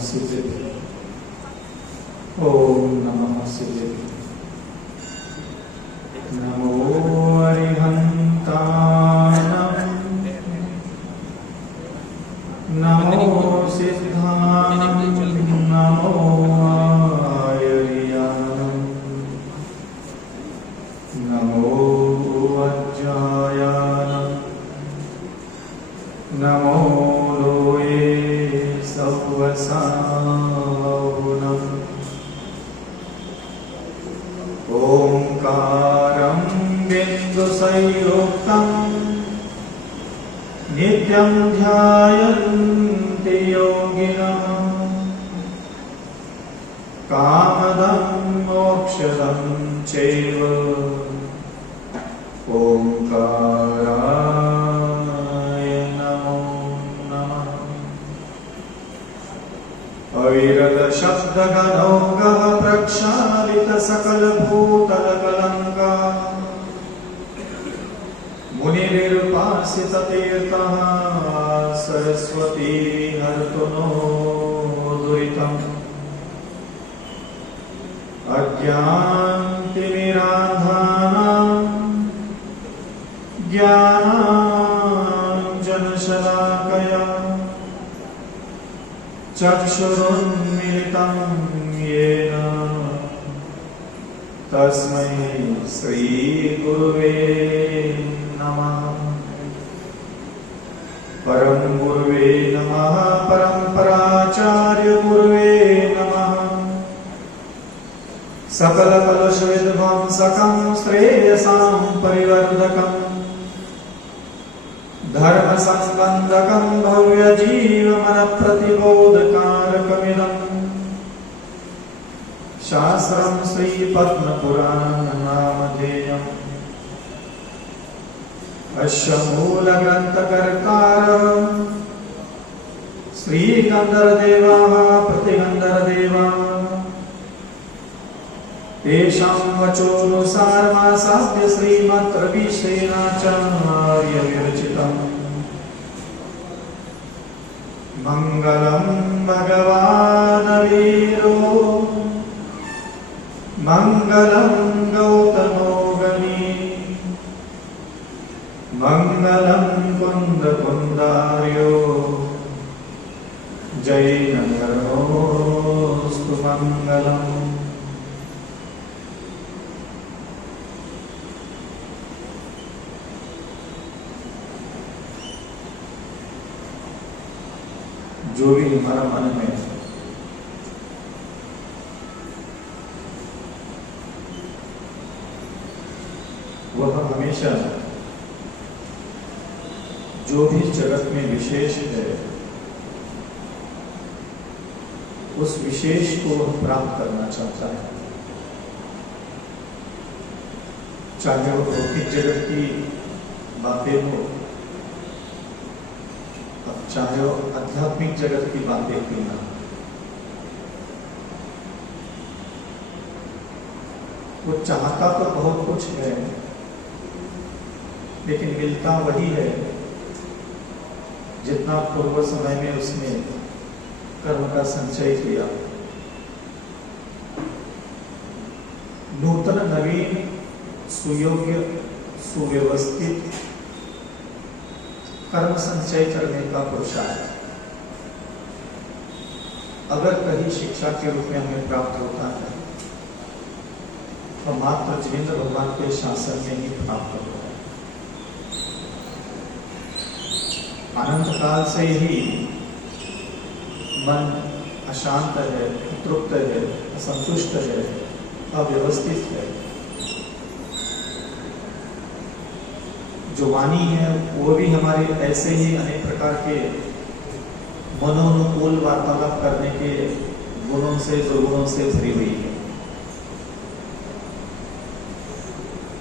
शिवेभ्यो। ओम नमः शिवेभ्यो। नमो अरिहन्तानं, नमो सिद्धानं, नमो आयर्यानं, नमो अज्जायानं, नमो लोये सवसावनं। ओंकारं बिन्दुसंयुक्तं नित्यं ध्यायन्ति योगिनः, कामदं मोक्षदं चैव ओंकाराय नमो नमः। अविरत शब्दगणोगः प्रक्षालित सकलभूतलकलङ्का, मुनिर्वासित तीर्थः सरस्वती हरतु नो दुरितम्। अज्ञानतिमिरान्धानां ज्ञानाञ्जनशलाकया चक्षुरुन्मीलितं येन तस्मै श्रीगुरुवे नमः। परम गुरुवे नमः, परम्पराचार्य गुरुवे नमः। सकल कलुष विध्वंसकं श्रेयसां परिवर्धकं, धर्म संबंधकं भव्य जीवमन प्रतिबोधकारकमिदं। शास्त्रं श्री पद्म पुराण नामधेयम्। अस्य मूल ग्रंथकर्तारः श्री गंधर्वदेवाः प्रतिगंधर्वदेवाः। तेषां वचोनुसारमासाद्य श्रीमद्रविसेनाचार्य विरचितम्। मंगलं भगवान् वीरो, मंगलं गौतमो गणी, मंगलं कुन्दकुन्दार्यो, जैनधर्मोऽस्तु मंगलम्। जो भी हमारा मन में वह हमेशा जो भी जगत में विशेष है उस विशेष को वह प्राप्त करना चाहता है। चाहे वो भौतिक जगत की बातें हो, चाहे वो आध्यात्मिक जगत की बातें क्यों ना, वो चाहता तो बहुत कुछ है लेकिन मिलता वही है जितना पूर्व समय में उसने कर्म का संचय किया। नूतन नवीन सुयोग्य सुव्यवस्थित कर्म संचय करने का पुरुषार्थ अगर कहीं शिक्षा के रूप में हमें प्राप्त होता है तो मात्र जिनेंद्र भगवान के शासन में ही प्राप्त होता है। अनंत काल से ही मन अशांत है, तृप्त है, असंतुष्ट है, अव्यवस्थित है। जो वाणी है वो भी हमारे ऐसे ही अनेक प्रकार के मनोनुकूल वार्तालाप करने के गुणों से दुर्गुणों से भरी हुई है।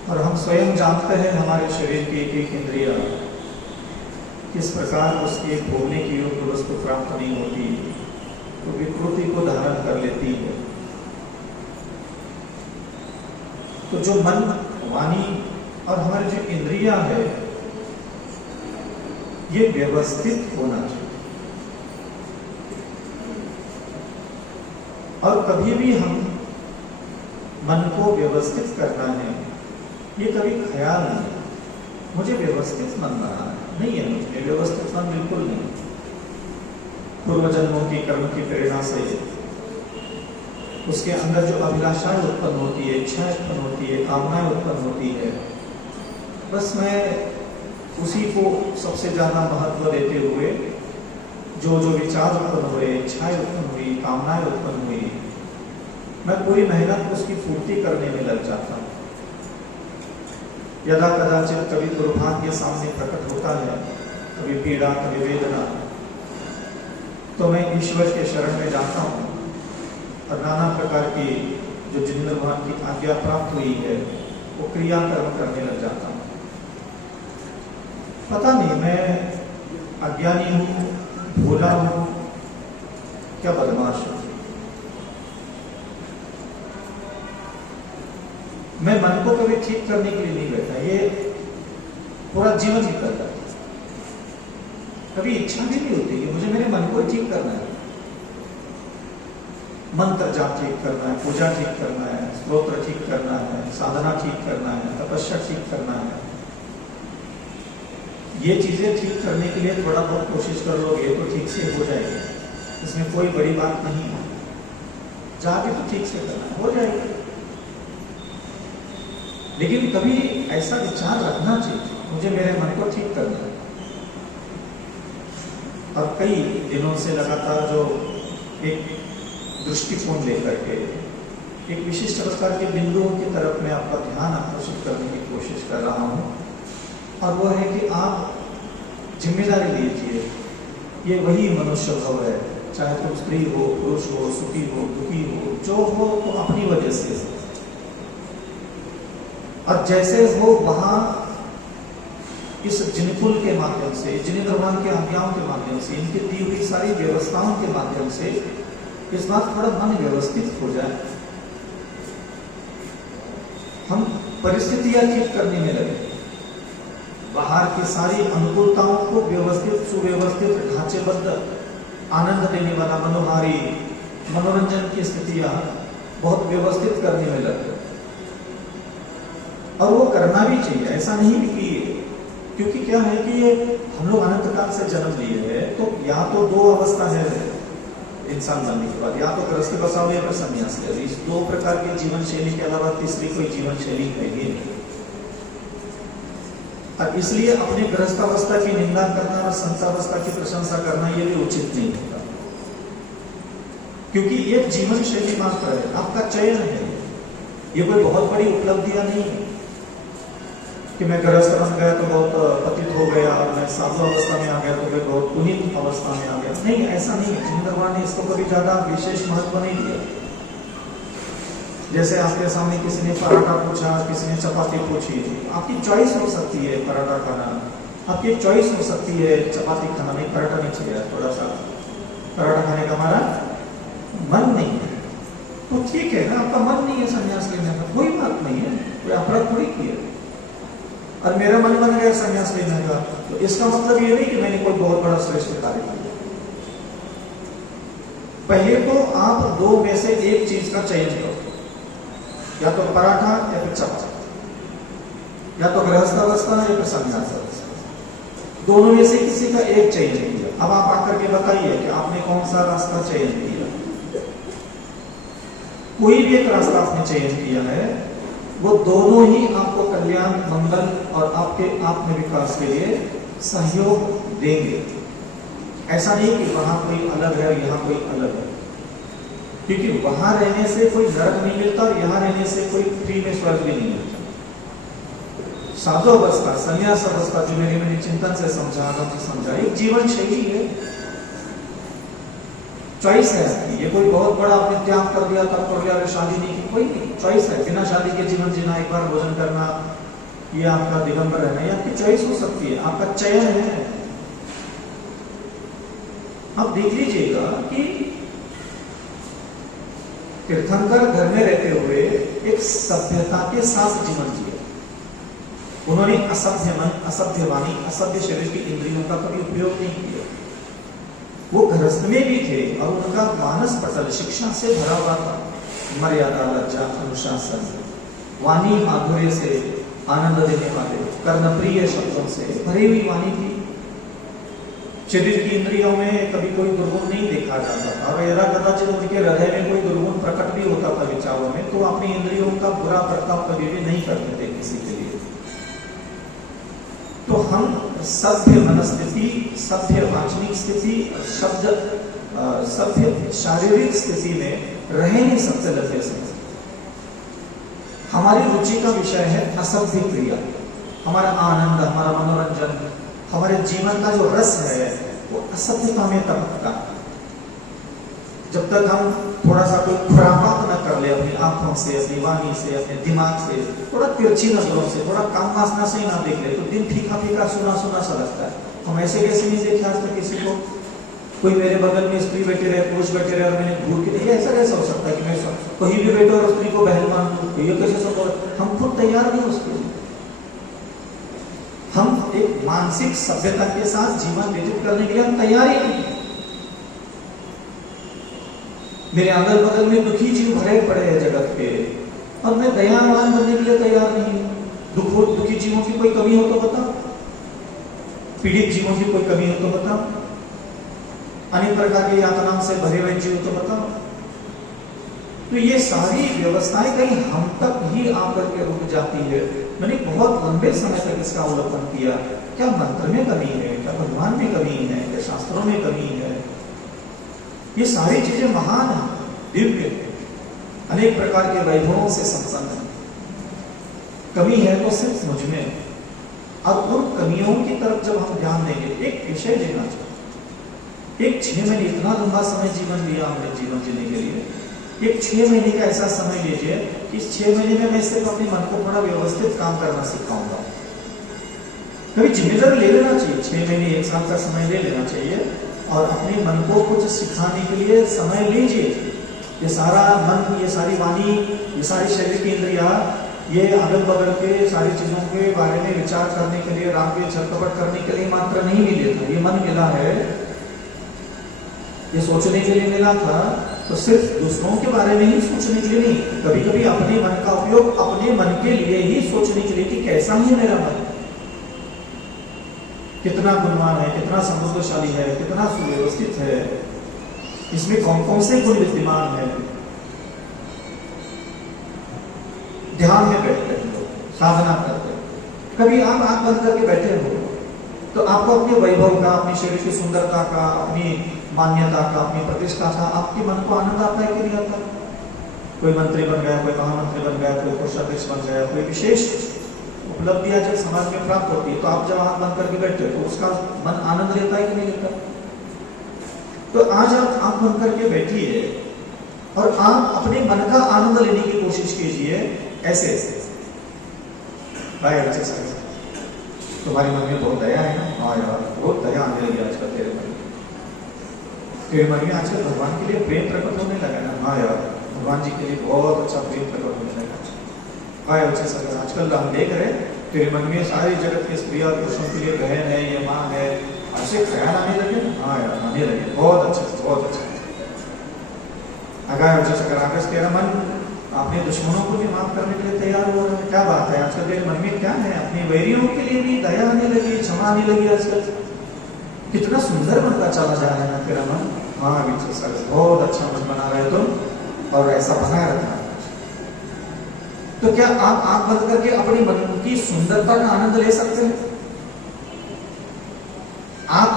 और हम स्वयं जानते हैं हमारे शरीर की एक एक इंद्रिया किस प्रकार उसके भोगने की योग्य वस्तु प्राप्त नहीं होती तो विकृति को धारण कर लेती है। तो जो मन, वाणी और हमारी जो इंद्रिया है ये व्यवस्थित होना चाहिए। और कभी भी हम मन को व्यवस्थित करना है, ये कभी ख्याल नहीं मुझे व्यवस्थित मन बनाना है, नहीं है मुझे व्यवस्थित मन बिल्कुल नहीं। पूर्व जन्मों की कर्म की प्रेरणा से उसके अंदर जो अभिलाषाएं उत्पन्न होती है, इच्छाएं उत्पन्न होती है, कामनाएं उत्पन्न होती है, बस मैं उसी को सबसे ज्यादा महत्व देते हुए जो जो विचार उत्पन्न हुए, इच्छाएं उत्पन्न हुई, कामनाएं उत्पन्न हुई, मैं पूरी मेहनत उसकी पूर्ति करने में लग जाता हूँ। यदा कदाचित कभी दुर्भाग्य सामने प्रकट होता है, कभी पीड़ा, कभी वेदना, तो मैं ईश्वर के शरण में जाता हूँ और नाना प्रकार की जो जिनेंद्र भगवान की आज्ञा प्राप्त हुई है वो क्रिया कर्म करने लग जाता हूँ। पता नहीं मैं अज्ञानी हूँ, भोला हूँ, क्या बदमाश हूँ। मैं मन को कभी ठीक करने के लिए नहीं बैठा, ये पूरा जीवन निकल जाता है। कभी इच्छा भी नहीं होती कि मुझे मेरे मन को ठीक करना है, मंत्र जाप ठीक करना है, पूजा ठीक करना है, स्तोत्र ठीक करना है, साधना ठीक करना है, तपस्या ठीक करना है। ये चीजें ठीक करने के लिए थोड़ा बहुत कोशिश कर लोगे तो ठीक से हो जाएगी, इसमें कोई बड़ी बात नहीं है। जाके तो ठीक से करना है, हो जाएगी। लेकिन कभी ऐसा विचार रखना चाहिए मुझे मेरे मन को ठीक करना है। और कई दिनों से लगातार जो एक दृष्टिकोण लेकर के एक विशिष्ट प्रकार के बिंदुओं की तरफ मैं आपका ध्यान आकर्षित करने की कोशिश कर रहा हूं, और वो है कि आप जिम्मेदारी लीजिए। ये वही मनुष्य भाव है, चाहे तुम स्त्री हो, पुरुष हो, सुखी हो, दुखी हो, जो हो तो अपनी वजह से, और जैसे हो वहां इस जिनकुल के माध्यम से, जिनेंद्र भगवान के आज्ञाओं के माध्यम से, इनकी दी हुई सारी व्यवस्थाओं के माध्यम से इस बात थोड़ा मन व्यवस्थित हो जाए, हम परिस्थितियां ठीक करने में लगे, बाहर की सारी अनुकूलताओं को व्यवस्थित, सुव्यवस्थित, ढांचेबद्ध, आनंद देने वाला, मनोहारी, मनोरंजन की स्थितियां बहुत व्यवस्थित करने में लगे। और वो करना भी चाहिए, ऐसा नहीं कि, क्योंकि क्या है कि ये हम लोग अनंत काल से जन्म लिए हैं, तो या तो दो अवस्था है इंसान बनने के बाद, या तो गृहस्थी बसाओ या फिर संन्यास ले। इस दो प्रकार की जीवन शैली के अलावा तीसरी कोई जीवन शैली है ही नहीं। और इसलिए अपने गृहस्थावस्था की निंदा करना और संतावस्था की प्रशंसा करना ये भी उचित नहीं होता, क्योंकि ये जीवन शैली मात्र है, आपका चयन है। ये कोई बहुत बड़ी उपलब्धियां नहीं है कि मैं गृहस्थ बन गया तो बहुत पतित हो गया, और मैं साधु अवस्था में आ गया तो मैं बहुत पुनीत अवस्था में आ गया। नहीं, ऐसा नहीं है। जिनेंद्र भगवान ने इसको कभी ज्यादा विशेष महत्व नहीं दिया। जैसे आपके सामने किसी ने पराठा पूछा, किसी ने चपाती पूछी, आपकी चॉइस हो सकती है पराठा खाना, आपकी एक चॉइस हो सकती है चपाती खाना, नहीं पराठा नहीं चाहिए, थोड़ा सा पराठा खाने का हमारा मन नहीं है, तो ठीक है ना, आपका मन नहीं है संन्यास लेने का, कोई बात नहीं है, कोई अपराध थोड़ी किया। और मेरा मन बन गया संन्यास लेने का, तो इसका मतलब ये नहीं कि मैंने कोई बहुत बड़ा श्रेष्ठ कार्य किया। पहले तो आप दो में से एक चीज का चयन करो, या तो पराठा या फिर चपाती, या तो गृहस्थावस्था या फिर संन्यास अवस्था, दोनों में से किसी का एक चयन किया। अब आप आकर के बताइए कि आपने कौन सा रास्ता चयन किया। कोई भी एक रास्ता आपने चयन किया है, वो दोनों ही आपको कल्याण, मंगल और आपके आत्म विकास के लिए सहयोग देंगे। ऐसा नहीं कि वहां कोई अलग है और यहाँ कोई अलग है, क्योंकि वहां रहने से कोई नरक नहीं मिलता और यहाँ रहने से कोई फ्री में स्वर्ग भी नहीं मिलता। साधु अवस्था, संन्यास अवस्था, जो मैंने चिंतन से समझा, समझा, एक जीवन शैली है, चॉइस है आपकी। ये कोई बहुत बड़ा आपने त्याग कर दिया, तब कर लिया, शादी नहीं की, कोई नहीं, चॉइस है। बिना शादी के जीवन जीना, एक बार भोजन करना, ये आपका दिगंबर रहना, ये आपकी चॉइस हो सकती है, आपका चयन है। आप देख लीजिएगा कि तीर्थंकर घर में रहते हुए एक सभ्यता के साथ जीवन जिए। उन्होंने असभ्य मन, असभ्य वाणी, असभ्य शरीर की इंद्रियों का कभी उपयोग नहीं किया। वो गृहस्थ में भी थे और उनका मानस पटल शिक्षा से भरा हुआ था। मर्यादा, लज्जा, अनुशासन, वाणी माधुर्य से आनंद देने वाले, कर्णप्रिय शब्दों से भरी हुई वाणी थी। शरीर की इंद्रियों में कभी कोई दुर्गुण नहीं देखा जाता था, और यदा कदाचित उनके हृदय में कोई दुर्गुण प्रकट भी होता था विचारों में, तो अपनी इंद्रियों का बुरा बर्ताव कभी भी नहीं करते थे किसी के लिए। तो हम सभ्य मनस्थिति, सभ्य वाचनिक स्थिति, सभ्य शारीरिक स्थिति में रह नहीं सकते लज्जे से। हमारी रुचि का विषय है असभ्य क्रिया, हमारा आनंद, हमारा मनोरंजन, हमारे जीवन का जो रस है वो असभ्यता में टपकता। जब तक हम थोड़ा सा कोई खुरापात न कर ले अपनी आंखों से, अपनी वाणी से, अपने दिमाग से, थोड़ा तिरछी नजरों से, थोड़ा काम वासना से ही ना देख ले, तो दिन फीका फीका सुना सुना सा लगता है। हम ऐसे कैसे नहीं देखे आज तक किसी को? कोई मेरे बगल में स्त्री बैठे रहे, पुरुष बैठे रहे और मैंने घूर के देखा, ऐसा कैसा हो सकता है कि मैं कहीं भी बैठे और स्त्री को बहन मान लूं? ये कैसे संभव? हम खुद तैयार नहीं उसके लिए। हम एक मानसिक सभ्यता के साथ जीवन व्यतीत करने के लिए हम तैयार ही नहीं। मेरे अगल बगल में दुखी जीव भरे पड़े हैं जगत पे, और मैं दयावान बनने के लिए तैयार नहीं हूं। दुखी जीवों की कोई कमी हो तो बताओ, पीड़ित जीवों की कोई कमी हो तो बताओ, अनेक प्रकार के यातनाओं से भरे हुए जीव तो बताओ। तो ये सारी व्यवस्थाएं कहीं हम तक ही आकर के रुक जाती है। मैंने बहुत लंबे समय तक इसका अवलोकन किया। क्या मंत्र में कमी है? क्या भगवान में कमी है? क्या शास्त्रों में कमी है? ये सारी चीजें महान है, दिव्य है, अनेक प्रकार के वैभवों से संपन्न है। कमी है तो सिर्फ मुझ में। अब उन कमियों की तरफ जब हम ध्यान देंगे, एक विषय लेना चाहिए। एक 6 महीने, इतना लंबा समय जीवन लिया हमने जीवन जीने के लिए, एक 6 महीने का ऐसा समय लीजिए कि इस 6 महीने में मैं सिर्फ अपने मन को थोड़ा व्यवस्थित काम करना सिखाऊंगा। कभी जिम्मेदारी ले लेना चाहिए, 6 महीने 1 साल का समय ले लेना चाहिए और अपने मन को कुछ सिखाने के लिए समय लीजिए। ये सारा मन, ये सारी वाणी, ये सारी शरीर की इंद्रिया, ये अगल बगल के सारी चीजों के बारे में विचार करने के लिए, राग के छलकपट करने के लिए मात्र नहीं मिले था। ये मन मिला है, ये सोचने के लिए मिला था, तो सिर्फ दूसरों के बारे में ही सोचने के लिए नहीं, कभी कभी अपने मन का उपयोग अपने मन के लिए ही सोचने के लिए कि कैसा है मेरा मन, कितना गुणवान है, कितना समृद्धशाली है, कितना सुव्यवस्थित है, इसमें कौन कौन से गुण विद्यमान है। ध्यान में बैठते हैं, साधना करते हैं, कभी आप आंख बंद करके बैठे हो तो आपको अपने वैभव का, अपनी शरीर की सुंदरता का, अपनी मान्यता का, अपनी प्रतिष्ठा का, आपके मन को आनंद आता है कि नहीं आता? कोई मंत्री बन गया, कोई महामंत्री बन गया, कोई कोषाध्यक्ष बन गया, कोई विशेष उपलब्धियां जब समाज में प्राप्त होती है, तो आप जब आंख बंद करके बैठते हो तो उसका मन आनंद लेता है कि नहीं लेता? तो आज आप आंख बंद करके बैठिए और आप अपने मन का आनंद लेने की कोशिश कीजिए। ऐसे ऐसे भाई, अच्छे से तुम्हारी मन में बहुत दया है ना? हाँ यार, बहुत दया आने लगी आजकल तेरे मन में। तेरे मन में आजकल भगवान के लिए प्रेम प्रकट होने लगा ना? हाँ यार, भगवान जी के लिए बहुत अच्छा प्रेम प्रकट होने लगा। हाँ अच्छे से आजकल हम देख रहे तेरे मन में सारी जगत के स्त्रियां पुरुषों के लिए बहन है, ये माँ है, ऐसे ख्याल आने लगे ना? हाँ यार, आने लगे, बहुत अच्छा, बहुत अच्छा। अगर अच्छे से आकाश तेरा मन अपने दुश्मनों को भी माफ करने के लिए तैयार हो रहा है। क्या बात है, आजकल तेरे मन में क्या है? अपने वैरियों के लिए भी दया आने लगी, क्षमा आने लगी। आजकल कितना सुंदर बनता चला जा रहा है ना तेरा मन। हाँ विजय सर, बहुत अच्छा मन बना रहे तुम, और ऐसा बनाए रखना। तो क्या आप आंख बंद करके अपने मन की सुंदरता का आनंद ले सकते हैं? आप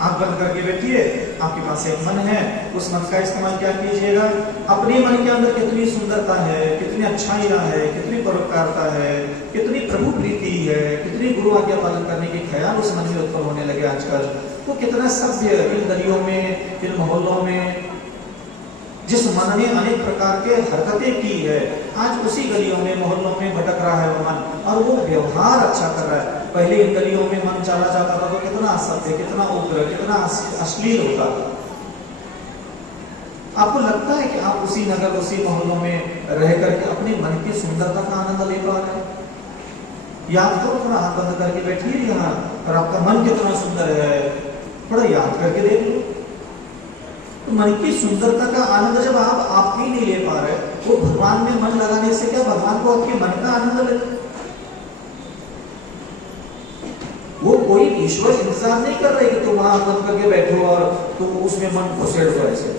आंख बंद करके बैठिए, आपके पास एक मन है, उस मन का इस्तेमाल क्या कीजिएगा? अपने मन के अंदर कितनी सुंदरता है, कितनी अच्छाइयां है, कितनी परोपकारता है, कितनी प्रभु प्रीति है, कितनी गुरु आज्ञा पालन करने के ख्याल उस मन में उत्पन्न होने लगे आजकल। तो कितना सभ्य इन गलियों में, इन मोहल्लों में जिस मन ने अनेक प्रकार के हरकतें की है, आज उसी गलियों में, मोहल्लों में भटक रहा है वो मन, और वो व्यवहार अच्छा कर रहा है। पहले इन गलियों में मन चला जाता था तो कितना असभ्य, कितना उग्र, कितना अश्लील होता था। आपको लगता है कि आप उसी नगर, उसी मोहल्लों में रह करके अपने मन की सुंदरता का आनंद ले पा रहे हैं? याद करो, थोड़ा हाथ बंद करके बैठिए यहाँ, और आपका मन कितना सुंदर है, थोड़ा याद करके देख लो। तो मन की सुंदरता का आनंद जब आप ही नहीं ले पा रहे, वो भगवान में मन लगाने से क्या भगवान को आपके मन का आनंद ले? वो कोई ईश्वर इंतजार नहीं कर रहे कि तुम वहां बंद करके बैठो और तुम उसमें मन घुसेड़ दो, ऐसे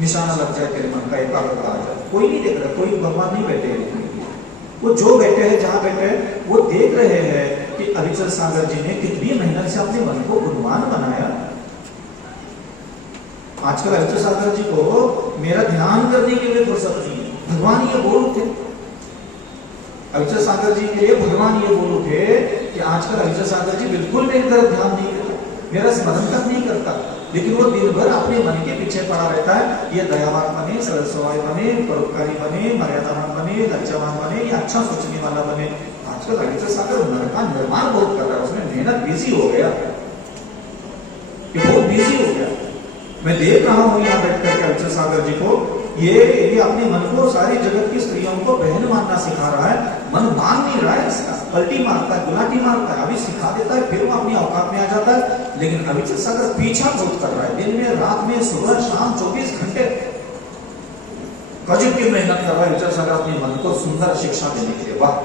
निशाना लग जाए तेरे मन का, एकाग्रता आ जाए। कोई नहीं देख रहा, कोई भगवान नहीं बैठे हैं। वो जो बैठे हैं, जहां बैठे हैं, वो देख रहे हैं कि अविचल सागर जी ने कितनी मेहनत से अपने मन को गुणवान बनाया। आजकल अविचल सागर जी को मेरा ध्यान करने के लिए फुर्सत नहीं है। भगवान ये बोल थे, अविचल सागर जी के लिए भगवान ये बोल थे कि आजकल अविचल सागर जी बिल्कुल मेरी तरफ ध्यान नहीं देता, मेरा स्मरण तक नहीं करता, लेकिन वो दिन भर अपने मन के पीछे पड़ा रहता है। ये दयावान बने, सरल स्वभाव बने, परोपकारी बने, मर्यादावान बने, लज्जावान बने, या अच्छा सोचने वाला बने। आजकल अविचल सागर नर का निर्माण बहुत कर रहा है, उसमें मेहनत बिजी हो गया, ये बहुत बिजी हो गया। मैं देख रहा हूं यहाँ बैठ करके अविचल सागर जी को, ये अपने मन को सारी जगत की स्त्रियों को बहन मानना सिखा रहा है। मन मान नहीं रहा है इसका, पलटी मारता है, गुलाटी मारता है, अभी सिखा देता है, फिर वो अपनी औकात में आ जाता है। लेकिन अविचल सागर पीछा बहुत कर रहा है, दिन में, रात में, सुबह शाम 24 घंटे गजब की मेहनत कर रहा है अविचल सागर अपने मन को सुंदर शिक्षा देने के लिए। वाह,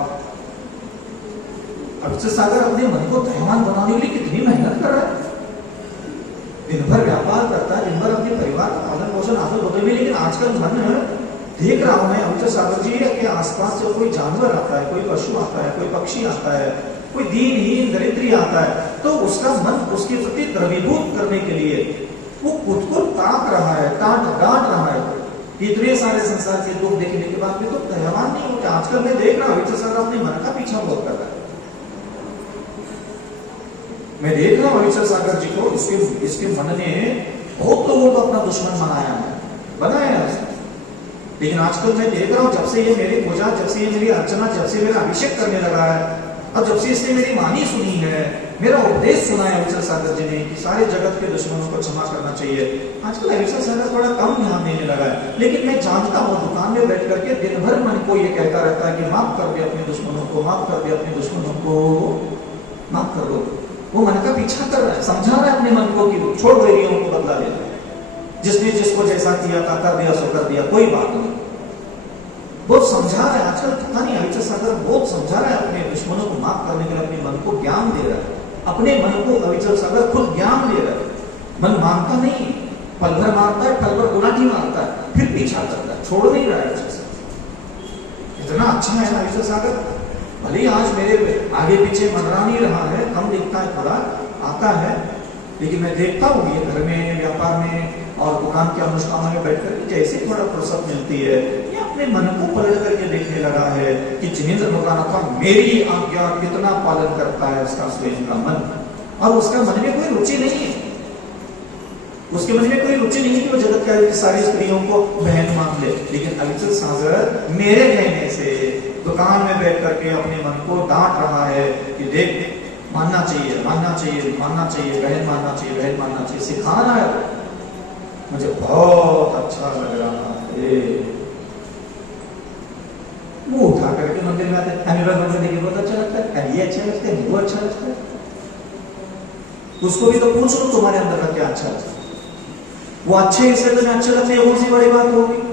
अविचल सागर अपने मन को दयावान बनाने के लिए कितनी मेहनत कर रहा है। दिन भर व्यापार करता है, दिन भर अपने परिवार का पालन पोषण हासिल होते हुए, लेकिन आजकल मन देख रहा हूं मैं अविचल सागर जी के आसपास जब कोई जानवर आता है, कोई पशु आता है, कोई पक्षी आता है, कोई दीनहीन दरिद्री आता है, तो उसका मन उसके प्रति द्रवीभूत करने के लिए वो खुद को ताक रहा है, डांट रहा है। इतने सारे संसार के दुख देखने के बाद भी तो दयावान नहीं होता। आजकल मैं देख रहा हूं अविचल सागर अपने मन का पीछा बहुत कर रहा है। मैं देख रहा हूं अविचल सागर जी को, इसके मन ने बहुत लोगों को अपना दुश्मन बनाया है। लेकिन आजकल मैं देख रहा हूं जब से ये मेरी पूजा, जब से ये मेरी अर्चना, जब से मेरा अभिषेक करने लगा है, और जब से इसने मेरी वाणी सुनी है, मेरा उपदेश सुना है अविचल सागर जी ने कि सारे जगत के दुश्मनों को क्षमा करना चाहिए, आजकल अविचल सागर थोड़ा कम ध्यान देने लगा है। लेकिन मैं जानता हूँ दुकान में बैठ करके दिन भर मन को ये कहता रहता है कि माफ कर दे अपने दुश्मनों को, माफ कर दे अपने दुश्मनों को, माफ कर दो। वो मन का पीछा कर रहा है, समझा रहा है अपने मन को कि छोड़ वैरियों को बदला लेना, जिसने जिसको जैसा किया था कर दिया सो कर दिया, कोई बात नहीं। बहुत समझा रहा है आजकल, पता नहीं अविचल सागर बहुत समझा रहा है अपने दुश्मनों को माफ करने के लिए, अपने मन को ज्ञान दे रहा है, अपने मन को अविचल सागर खुद ज्ञान दे रहा है। मन मानता नहीं, पल भर मारता है, पल भर गुलाटी मारता है, फिर पीछा करता है, छोड़ नहीं रहा है अविचल सागर। इतना अच्छा है ना अविचल सागर, भले ही आज मेरे आगे पीछे मंडरा नहीं रहा है, कम दिखता है, थोड़ा आता है, लेकिन मैं देखता हूँ ये घर में, व्यापार में और दुकान के अनुष्ठानों में बैठ कर जैसे थोड़ा फुर्सत मिलती है, ये अपने मन को पलट करके देखने लगा है कि जिनेंद्र भगवान का मेरी आज्ञा कितना पालन करता है उसका स्वयं का मन, और उसका मन में कोई रुचि नहीं है, उसके मन में कोई रुचि नहीं कि वो जगत की सारी स्त्रियों को बहन मान ले। लेकिन अविचल सागर मेरे कहने से दुकान में बैठ करके अपने मन को डांट रहा है कि देख, मानना चाहिए, मानना चाहिए, मानना चाहिए, बहन मानना चाहिए, बहन मानना चाहिए, सिखा रहा है। मुझे बहुत अच्छा लग रहा है। मुंह उठा करके मंदिर में आते हैं, अनिरुद्ध मंदिर देखिए बहुत अच्छा लगता है, ये अच्छा लगता है, वो अच्छा लगता है, उसको भी तो पूछ लो तुम्हारे अंदर का क्या अच्छा लगता है। वो अच्छे हिस्से तुम्हें अच्छे लगते हैं, कौन सी बड़ी बात होगी।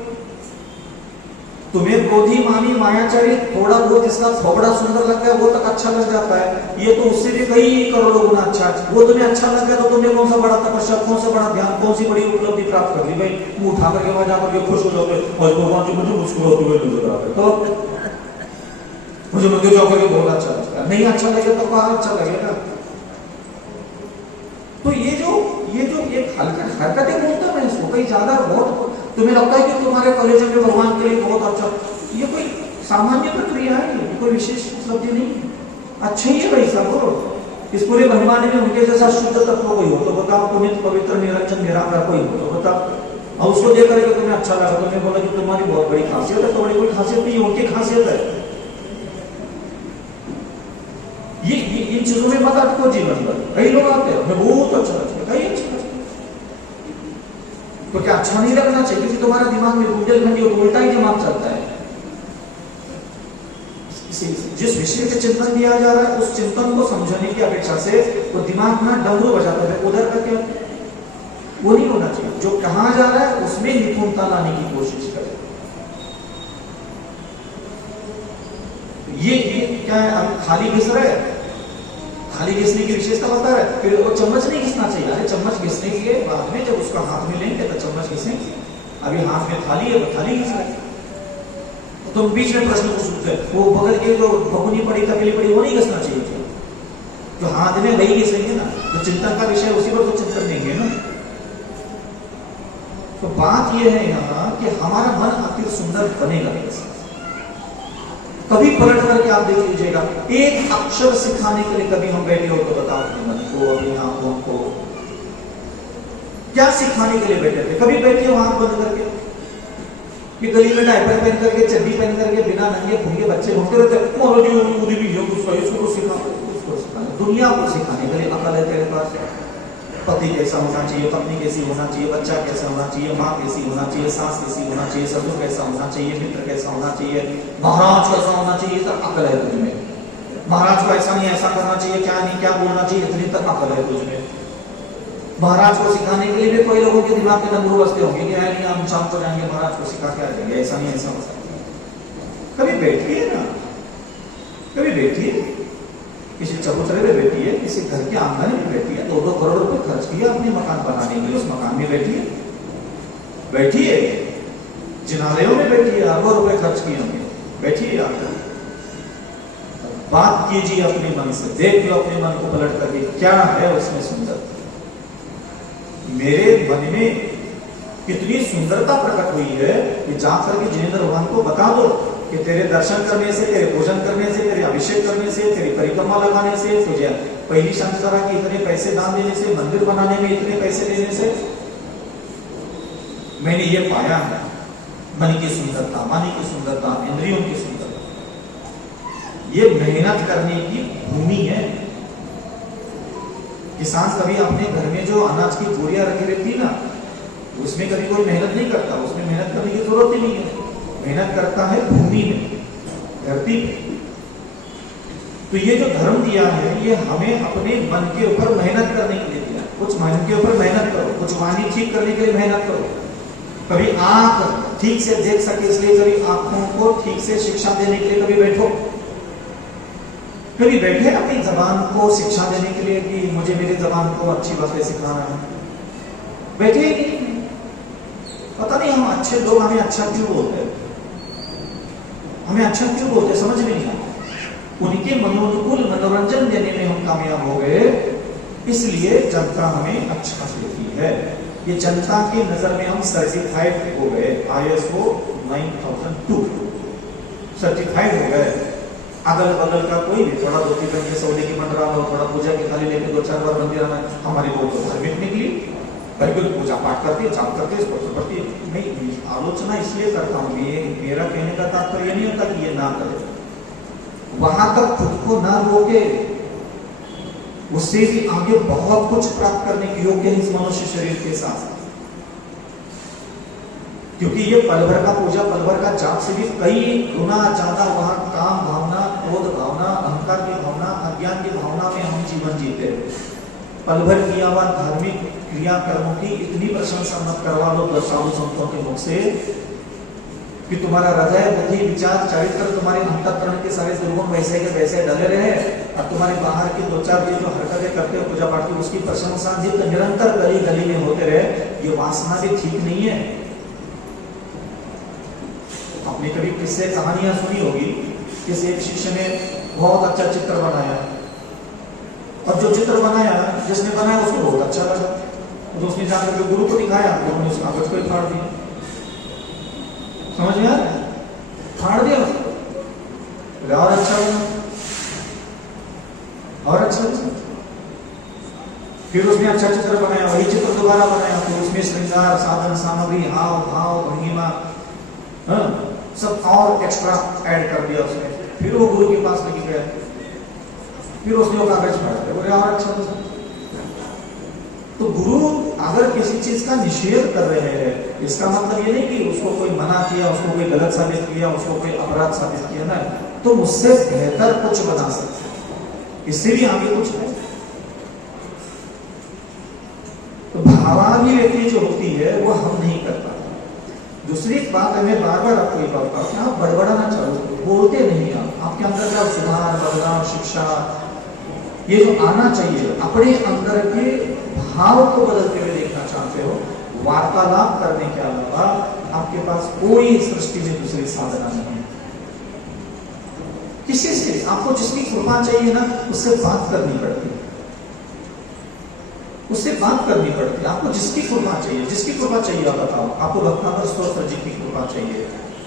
तुम्हें क्रोधी, मामी, मायाचारी, थोड़ा बहुत इसका थोबड़ा सुंदर लगता है, वो तक अच्छा लग जाता है, ये तो उससे भी कई करोड़ों गुना अच्छा। वो तुम्हें अच्छा लग गया तो तुमने कौन सा बड़ा तपस्या, कौन सा बड़ा ध्यान, कौन सी बड़ी उपलब्धि प्राप्त कर ली भाई। मुंह उठा करके वहां जाकर के खुश हो जाओगे और भगवान जी मुझे मुस्कुराते हुए नजर आ रहे, तो मुझे मंदिर जाकर के बहुत अच्छा लगता है। नहीं अच्छा लगेगा तो कहाँ अच्छा लगेगा। तो ये जो एक हरकतें बोलता है इसको कहीं ज्यादा बहुत तुम्हें लगता है कि तुम्हारे कॉलेज में भगवान के लिए बहुत अच्छा, ये कोई सामान्य प्रक्रिया है, ये कोई विशेष उपलब्धि नहीं है। अच्छा ही है भाई साहब, इस पूरे ब्रह्मांड में उनके जैसा शुद्ध तत्व कोई हो तो बताओ, पुनित पवित्र निरंजन निराकार कोई हो तो बताओ। और उसको देख करके तुम्हें अच्छा लगा, तुमने बोला कि तुम्हारी बहुत बड़ी खासियत है, तो बड़ी कोई खासियत नहीं है, उनकी खासियत है। ये इन चीजों में मत अटको जीवन भर। कई लोग आते हैं हमें बहुत अच्छा लगता है, कई अच्छा लगता है, तो क्या अच्छा नहीं लगना चाहिए? क्योंकि तुम्हारा दिमाग में बुंदेलखंडी हो तो उल्टा ही दिमाग चलता है। जिस विषय पे चिंतन दिया जा रहा है उस चिंतन को समझने की अपेक्षा से वो दिमाग में डमरू बजाता है, उधर का क्या, वो नहीं होना चाहिए। जो कहा जा रहा है उसमें निपुणता लाने की कोशिश करें। ये क्या है, अब खाली घिस रहा है, खाली घिसने की विशेषता बता रहा है, फिर वो चम्मच नहीं घिसना चाहिए। अरे चम्मच घिसने के बाद में जब उसका हाथ में लेंगे तो चम्मच घिसेंगे, अभी हाथ में थाली है तो थाली घिस रहा है। तो तुम बीच में प्रश्न को सुनते हैं, वो बगल के जो भगुनी पड़ी तकली पड़ी वो नहीं घिसना चाहिए, जो हाथ में वही घिसेंगे ना। तो चिंतन का विषय उसी पर तो चिंतन देंगे ना। तो बात यह है यहाँ कि हमारा मन आखिर सुंदर बनेगा कैसे। कभी पलट करके आप देख लीजिएगा, एक अक्षर सिखाने के लिए कभी हम बैठे हो तो बताओ अपने मन को, अपनी आंखों को क्या सिखाने के लिए बैठे थे? कभी बैठे हो आंख बंद करके कि गली में डायपर पहन करके, चड्डी पहन करके, बिना नंगे फूंगे बच्चे घूमते रहते, मोरो जी मुझे भी उसको सिखाओ। दुनिया को सिखाने के लिए अकल है तेरे पास? पति कैसा होना चाहिए, पत्नी कैसी होना चाहिए, बच्चा कैसा होना चाहिए, माँ कैसी होना चाहिए, सास कैसी होना चाहिए, ससुर कैसा होना चाहिए, मित्र कैसा होना चाहिए, महाराज कैसा होना चाहिए, तक अकल है तुझमें। महाराज को ऐसा नहीं ऐसा करना चाहिए, क्या नहीं क्या बोलना चाहिए, इतनी तक अकल है तुझमें। महाराज को सिखाने के लिए भी कोई लोगों के दिमाग के नंबरू बसते होंगे कि नहीं हम शाम को जाएंगे महाराज को सिखा के आ जाएंगे, ऐसा नहीं ऐसा हो सकता। कभी बैठिए ना, कभी बैठिए, किसी चबूतरे में बैठिए, किसी घर के आंगन में बैठिए, 2-2 करोड़ रुपए खर्च किया अपने मकान बनाने के लिए, उस मकान में बैठिए, बैठिए, जिनालयों में बैठिए, अरबों रुपए खर्च किए होंगे, बैठिए आकर बात कीजिए अपने मन से, देख लो अपने मन को पलट करके क्या है उसमें सुंदर। मेरे मन में कितनी सुंदरता प्रकट हुई है कि जाकर के जिनेंद्र भगवान को बता दो कि तेरे दर्शन करने से, तेरे पूजन करने से, तेरे अभिषेक करने से, तेरी परिक्रमा लगाने से, तुझे पहली शंकरा की इतने पैसे दान देने से, मंदिर बनाने में इतने पैसे देने से मैंने ये पाया है मन की सुंदरता, वाणी की सुंदरता, इंद्रियों की सुंदरता। ये मेहनत करने की भूमि है। किसान कभी अपने घर में जो अनाज की बोरियां रखी रहती है ना, उसमें कभी कोई मेहनत नहीं करता, उसमें मेहनत करने की जरूरत ही नहीं है। मेहनत करता है भूमि में, धरती में। तो ये जो धर्म दिया है ये हमें अपने मन के ऊपर मेहनत करने के लिए दिया। कुछ मन के ऊपर मेहनत करो, कुछ वाणी ठीक करने के लिए मेहनत करो। कभी आंख ठीक से देख सके इसलिए कभी आंखों को ठीक से शिक्षा देने के लिए कभी बैठो, कभी बैठे अपनी जबान को शिक्षा देने के लिए कि मुझे मेरी जबान को अच्छी बातें सिखाना है, बैठे ही नहीं। पता नहीं हम अच्छे लोग हमें अच्छा क्यों बोलते हैं, हमें अच्छा क्यों बोलते समझ में नहीं आता। उनके मनोनुकूल मनोरंजन देने में हम कामयाब हो गए, इसलिए जनता हमें अच्छा देती है। ये जनता की नजर में हम सर्टिफाइड हो गए, ISO 9002 सर्टिफाइड हो गए। अगल बगल का कोई भी थोड़ा धोती पहन के सौदे की मंडरा हो, थोड़ा पूजा की थाली लेके 2-4 बार मंदिर में, हमारी वो तो धार्मिक निकली, बिल्कुल पूजा पाठ करती है, जाप करती है, स्पर्श करती है। नहीं, आलोचना इसलिए करता हूँ, मेरा कहने का तात्पर्य ये नहीं होता कि ये ना करे, वहां तक खुद को ना रोके, उससे भी आगे बहुत कुछ प्राप्त करने के योग्य है इस मनुष्य शरीर के साथ। क्योंकि ये पल भर का पूजा, पल भर का जाप से भी कई गुना ज्यादा वहां काम भावना, क्रोध भावना, अहंकार की भावना, अज्ञान की भावना में हम जीवन जीते हैं। पल भर किया हुआ धार्मिक क्रियाकर्मों की इतनी प्रशंसा मत करवा लो साधु संतों के मुख से कि तुम्हारा हृदय, बुद्धि, विचार, चरित्र, तुम्हारे अंतःकरण के सारे दुर्गुण वैसे के वैसे डले रहे, और तुम्हारे बाहर की 2-4 जो हरकतें करते हो पूजा पाठ की, उसकी प्रशंसा निरंतर गली गली में होते रहे। ये वासना भी ठीक नहीं है। आपने कभी किससे कहानियां सुनी होगी, किसी एक शिष्य ने बहुत अच्छा चित्र बनाया, और जो चित्र बनाया जिसने बनाया उसको बहुत अच्छा लगा, तो उसने जाकर के गुरु को दिखाया, उन्होंने उस कागज को ही फाड़ दिया। समझ में आ रहा है? फाड़ दिया उसको, और अच्छा बना, और अच्छा बना। फिर उसने अच्छा चित्र बनाया, वही चित्र दोबारा बनाया, फिर उसमें श्रृंगार, साधन सामग्री, हाव भाव, भंगिमा, सब और एक्स्ट्रा ऐड कर दिया उसने। फिर वो गुरु के पास लेके गया, फिर उसने वो कागज फाड़ दिया, बोले और अच्छा बना। तो गुरु अगर किसी चीज का निषेध कर रहे हैं, इसका मतलब ये नहीं कि उसको कोई मना किया, उसको कोई गलत साबित किया, उसको कोई अपराध साबित किया ना, तो मुझसे बेहतर कुछ बना सकते, इससे भी आगे कुछ है। तो भावाभिव्यक्ति जो होती है वो हम नहीं कर पाते। दूसरी बात है, मैं बार बार आपको ये बात कहूं कि आप बड़बड़ाना चालू करो, बोलते नहीं आप, आपके अंदर का सुधार, बदलाव, शिक्षा, ये जो आना चाहिए, अपने अंदर के भाव को बदलते हुए देखना चाहते हो, वार्तालाप करने के अलावा आपके पास कोई सृष्टि में दूसरी साधना नहीं है। किसी से आपको जिसकी कृपा चाहिए ना, उससे बात करनी पड़ती है, उससे बात करनी पड़ती है। आपको जिसकी कृपा चाहिए, जिसकी कृपा चाहिए आप बताओ। आपको भक्तांबर स्तोत्र जी की कृपा चाहिए,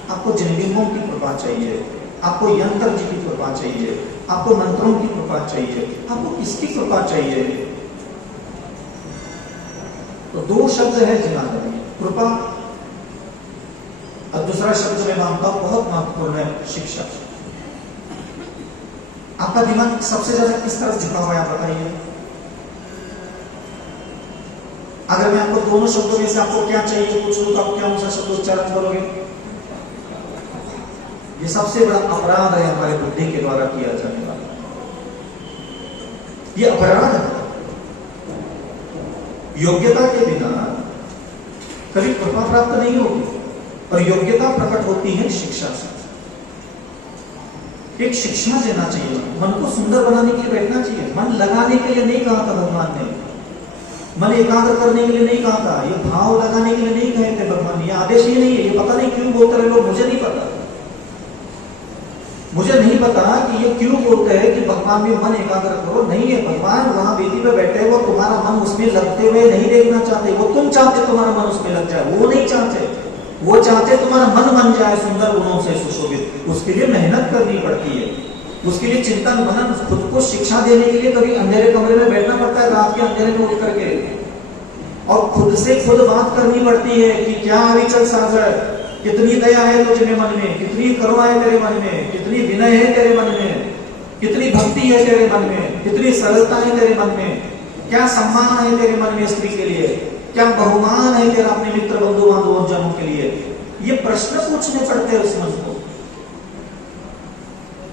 आपको जन्मों की कृपा चाहिए, आपको यंत्र जी की कृपा चाहिए, आपको मंत्रों की कृपा चाहिए, आपको किसकी कृपा चाहिए? तो दो शब्द है जनार्दन में, कृपा, और दूसरा शब्द मैं मानता हूं बहुत महत्वपूर्ण है, शिक्षा। आपका दिमाग सबसे ज्यादा किस तरफ झुका हुआ है आप बताइए। अगर मैं आपको दोनों शब्दों में से आपको क्या चाहिए पूछ लूं तो आप क्या सा शब्द उच्चारण करोगे? ये सबसे बड़ा अपराध है हमारे बुद्धि के द्वारा किया जाने वाला, ये अपराध है। योग्यता के बिना कभी कृपा प्राप्त नहीं होगी, और योग्यता प्रकट होती है शिक्षा से। एक शिक्षा देना चाहिए, मन को सुंदर बनाने के लिए बैठना चाहिए। मन लगाने के लिए नहीं कहा था भगवान ने, मन एकाग्र करने के लिए नहीं कहा था, ये भाव लगाने के लिए नहीं कहे थे भगवान। ये आदेश ही नहीं है, ये पता नहीं क्यों बोलते रहे लोग, मुझे नहीं पता। मुझे नहीं पता कि ये क्यों बोलते हैं कि भगवान भी मन एकाग्र करो। नहीं है, भगवान वहां वेदी पे बैठे, वो तुम्हारा मन उसमें लगते हुए नहीं देखना चाहते। वो तुम चाहते तुम्हारा मन उसमें लग जाए, वो नहीं चाहते। वो चाहते तुम्हारा मन बन जाए सुंदर गुणों से सुशोभित। उसके लिए मेहनत करनी पड़ती है, उसके लिए चिंतन मनन, खुद को शिक्षा देने के लिए कभी अंधेरे कमरे में बैठना पड़ता है, रात के अंधेरे में उठ करके, और खुद से खुद बात करनी पड़ती है कि क्या अविचल सागर, कितनी दया है तुझ में मन में, कितनी करुणा है तेरे मन में, कितनी विनय है तेरे मन में, कितनी भक्ति है तेरे मन में, कितनी सरलता है तेरे मन में, क्या सम्मान है तेरे मन में स्त्री के लिए, क्या बहुमान है तेरा अपने मित्र बंधु बांधवों जनों के लिए। ये प्रश्न पूछने पड़ते हैं उस मन को।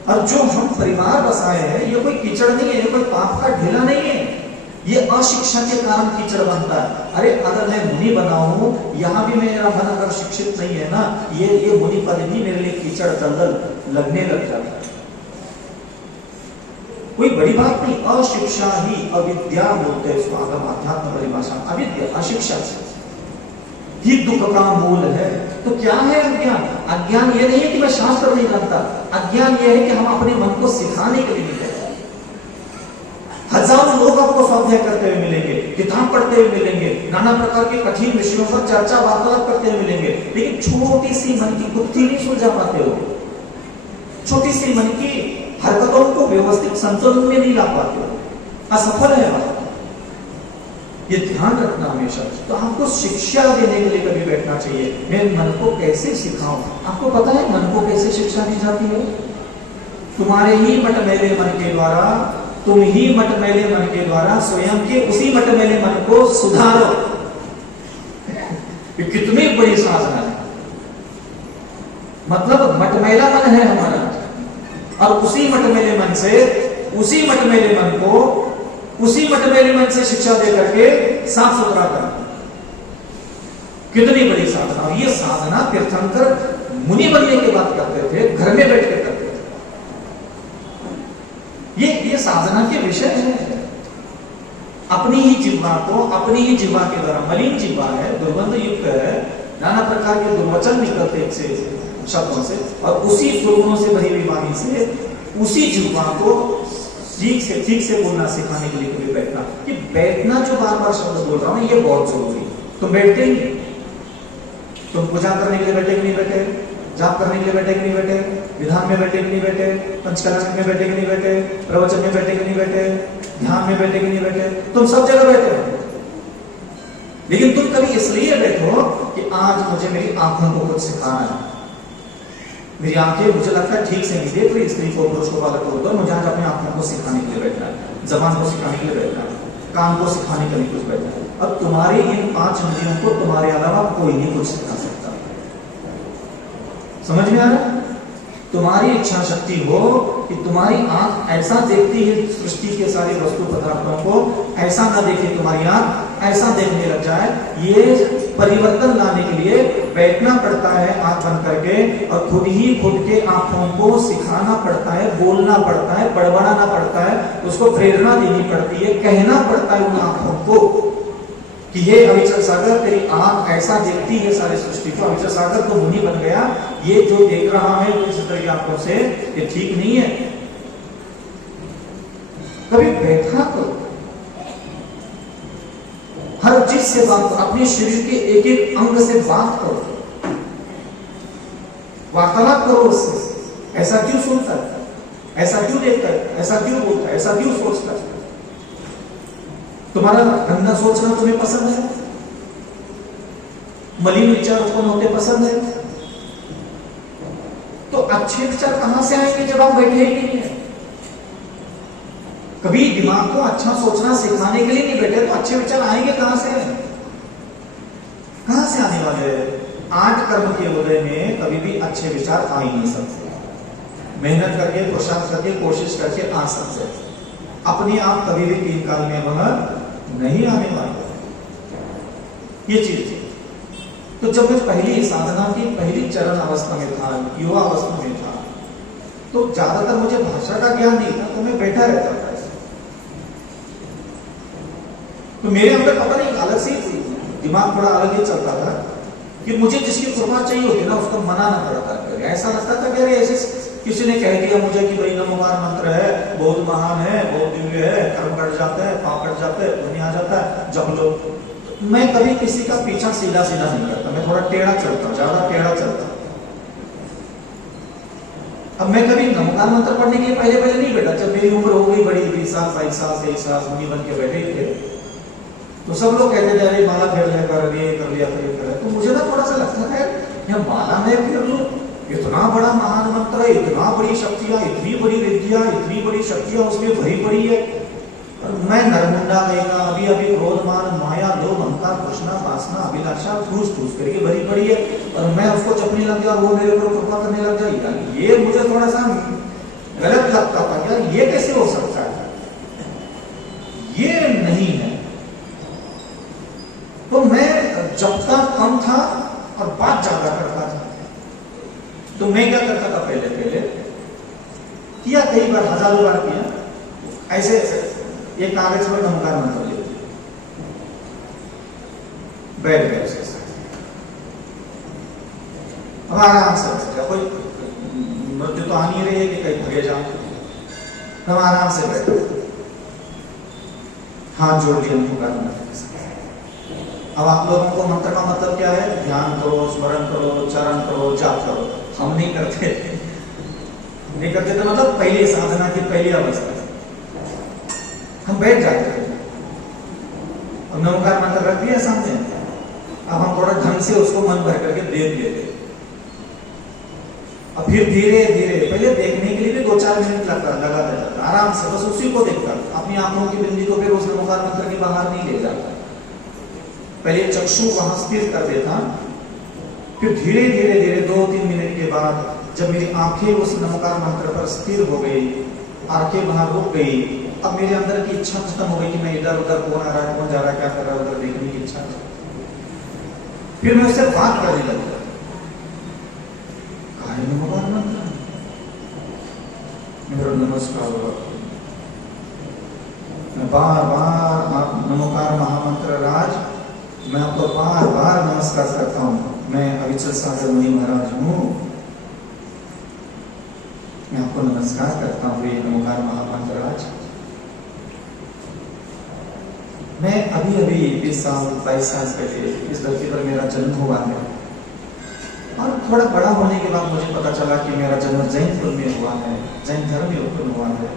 और जो हम परिवार बसाए हैं, ये कोई कीचड़ नहीं है, ये कोई पाप का ढेला नहीं है, ये अशिक्षा के कारण कीचड़ बनता है। अरे अगर मैं मुनि बना हूं, यहां भी मेरा मन अगर शिक्षित नहीं है ना, ये मुनि पद भी मेरे लिए कीचड़ दलदल लगने लग जाता है। कोई बड़ी बात नहीं, अशिक्षा ही अविद्या बोलते हैं इसको, अगर आध्यात्म परिभाषा अविद्या, अशिक्षा ही दुख का मूल है। तो क्या है अज्ञान? अज्ञान ये नहीं है कि मैं शास्त्र नहीं जानता, अज्ञान ये है कि हम अपने मन को सिखाने के लिए नहीं। हजारों लोग आपको स्वाध्याय करते हुए मिलेंगे, किताब पढ़ते हुए मिलेंगे, नाना प्रकार के कठिन विषयों पर चर्चा वार्तालाप करते हुए मिलेंगे, लेकिन छोटी सी मन की गुत्थी नहीं सुलझा पाते हो, छोटी सी मन की हरकतों को व्यवस्थित संतुलन में नहीं ला पाते हो, असफल है वहां। ये ध्यान रखना हमेशा। तो आपको शिक्षा देने के लिए कभी बैठना चाहिए, मैं मन को कैसे सिखाऊं। आपको पता है मन को कैसे शिक्षा दी जाती है? तुम्हारे ही मटमैले मन के द्वारा, तुम ही मटमैले मन के द्वारा स्वयं के उसी मटमैले मन को सुधारो। कितनी बड़ी साधना है। मतलब मटमैला मन है हमारा, और उसी मटमैले मन से, उसी मटमैले मन को उसी मटमैले मन से शिक्षा दे करके साफ सुथरा करना, कितनी बड़ी साधना। और ये साधना तीर्थंकर मुनि बनने की बात करते थे, घर में बैठ के करते थे। ये साधना के विषय है। अपनी ही जिह्वा को, अपनी ही जिह्वा के द्वारा, मलिन जिह्वा है, दुर्गंध युक्त है, नाना प्रकार के दुर्वचन निकलते से शब्दों से, और उसी दुर्गुणों से भरी हुई वाणी से उसी जिह्वा को ठीक से बोलना सिखाने के लिए कभी बैठना। कि बैठना जो बार बार शब्द बोल रहा हूं, ये बहुत जरूरी है। तुम बैठते ही, तुम पूजा करने के लिए बैठे कि नहीं बैठे, जाप करने के लिए बैठे कि नहीं बैठे, विधान में बैठे कि नहीं बैठे, पंचकर्म में बैठे कि नहीं बैठे, प्रवचन में बैठे कि नहीं बैठे, ध्यान में बैठे कि नहीं बैठे, तुम सब जगह बैठे हो। लेकिन तुम कभी इसलिए बैठो कि आज मुझे मेरी आंखों को कुछ सिखाना है, मेरी आंखें मुझे लगता है ठीक से नहीं देख रही, स्त्री को पुरुष को बालक को, मुझे आज अपनी आंखों को सिखाने के लिए बैठना है, जबान को सिखाने के लिए बैठना है, कान को सिखाने के लिए कुछ बैठना है। अब तुम्हारी इन 5 इंद्रियों को तुम्हारे अलावा कोई नहीं कुछ सिखा सकता। समझ में आ रहा? तुम्हारी इच्छा शक्ति हो कि तुम्हारी आंख ऐसा देखती है सृष्टि के सारे वस्तु पदार्थों को, ऐसा ना देखे तुम्हारी आंख, ऐसा देखने लग जाए। ये परिवर्तन लाने के लिए बैठना पड़ता है आंख बंद करके, और खुद ही खुद के आंखों को सिखाना पड़ता है, बोलना पड़ता है, बड़बड़ाना पड़ता है, उसको प्रेरणा देनी पड़ती है, कहना पड़ता है उन आंखों को कि ये अविचल सागर तेरी आंख ऐसा देखती है सारी सृष्टि को। अविचल सागर तो मुनि बन गया, ये जो देख रहा है इस तरह की आंखों से, ये ठीक नहीं है। कभी बैठा करो, हर चीज से बात करो, अपने शरीर के एक एक अंग से बात करो, वार्तालाप करो उससे। ऐसा क्यों सुनता है, ऐसा क्यों देखता है, ऐसा क्यों बोलता है, ऐसा क्यों सोचता है? तुम्हारा गंदा सोचना तुम्हें पसंद है? मलिन विचार उत्पन्न होते पसंद है? तो अच्छे विचार कहां से आएंगे जब हम बैठे ही नहीं है? कभी दिमाग को अच्छा सोचना सिखाने के लिए नहीं बैठे, तो अच्छे विचार आएंगे कहां से? कहां से आने वाले? 8 कर्म के उदय में कभी भी अच्छे विचार आ ही नहीं सकते। मेहनत करके, पुरुषार्थ करके, कोशिश करके आ सकते, अपने आप कभी भी 3 काल में वह नहीं आने वाले। ये चीज थी। तो जब मैं पहली साधना की पहली चरण अवस्था में था, युवा अवस्था में था, तो ज्यादातर मुझे भाषा का ज्ञान नहीं था, तो मैं बैठा रहता था। तो मेरे अंदर पता नहीं अलग से दिमाग थोड़ा अलग ही चलता था कि मुझे जिसकी कृपा चाहिए होती ना उसको मनाना पड़ता था। ऐसा लगता था कि अरे ऐसे किसी ने कह दिया मुझे कि भाई नमोकार मंत्र है, बहुत महान है, बहुत दिव्य है, कर्म कट जाता है, पाप कट जाता है, पुण्य आ जाता है, जब लो। मैं कभी किसी का पीछा सीधा सीधा नहीं करता, मैं थोड़ा टेढ़ा चलता, ज्यादा टेढ़ा चलता। अब मैं कभी नमोकार मंत्र पढ़ने के लिए पहले पहले नहीं बैठा। जब मेरी उम्र हो गई बड़ी, 20 साल 22 साल 23 साल मुनि बन के बैठे थे, तो सब लोग कहते थे अरे माला फेर लिया कर, ये कर लिया कर, ये कर। तो मुझे ना थोड़ा सा लगता है यार माला में फेर लूं, इतना बड़ा महान मंत्र है, इतना बड़ी शक्तियां, इतनी बड़ी विद्या, इतनी बड़ी शक्तियां उसमें भरी पड़ी है। और मैं नरमुंडा गएगा, अभी अभी क्रोध मान माया लोभ अहंकार तृष्णा वासना अभिलाषा ठूस ठूस करके भरी पड़ी है, और मैं उसको चपने लग गया, वो मेरे ऊपर कृपा करने लग जाएगा। ये मुझे थोड़ा सा गलत लगता था, यार ये कैसे हो सकता है, ये नहीं है। तो मैं जब तक कम था और बात ज्यादा करता था, तो मैं क्या करता था, पहले पहले किया, कई बार हजारों बार किया, ऐसे ये कागज पर नमकार मंत्र ले बैठ गए उसके साथ। अब आराम से, कोई मृत्यु तो आ नहीं रही है कि कहीं भगे जाओ, हम आराम से बैठे, हाथ जोड़ लिया नमकार मंत्र के साथ। अब आप लोगों को मंत्र का मतलब क्या है? ध्यान करो, स्मरण करो, उच्चारण करो, जाप करो। हम नहीं करते, नहीं करते थे, मतलब पहली साधना की पहली अवस्था हम बैठ जाते थे। अब नमकार मंत्र रख दिया सामने, अब हम थोड़ा ढंग से उसको मन भर करके देख लेते। अब फिर धीरे धीरे, पहले देखने के लिए भी 2-4 मिनट लगा देता था, आराम से बस उसी को देखता, अपनी आंखों की बिंदी को फिर उस नमकार मंत्र के बाहर नहीं ले जाता। पहले चक्षु वहां स्थिर कर देता, फिर धीरे धीरे धीरे 2-3 मिनट के बाद जब मेरी आंखें उस नमकार मंत्र पर स्थिर हो गई, आंखें वहां रुक गई, अब मेरे अंदर की इच्छा खत्म हो गई कि मैं इधर उधर कौन आ रहा है, कौन जा रहा है, क्या कर रहा है, उधर देखने की इच्छा। फिर मैं उससे बात करने लगा, नमकार मंत्र, मेरा नमस्कार, मैं बार बार आप नमोकार महामंत्र राज, मैं आपको बार बार नमस्कार करता हूं। मैं अविचल सागर मुनि महाराज हूं, मैं आपको नमस्कार करता हूं ये नमोकार महामंत्र राज। मैं अभी अभी 20 साल 22 साल पहले इस धरती पर मेरा जन्म हुआ है, और थोड़ा बड़ा होने के बाद मुझे पता चला कि मेरा जन्म जैन कुल में हुआ है, जैन धर्म में उत्पन्न हुआ है।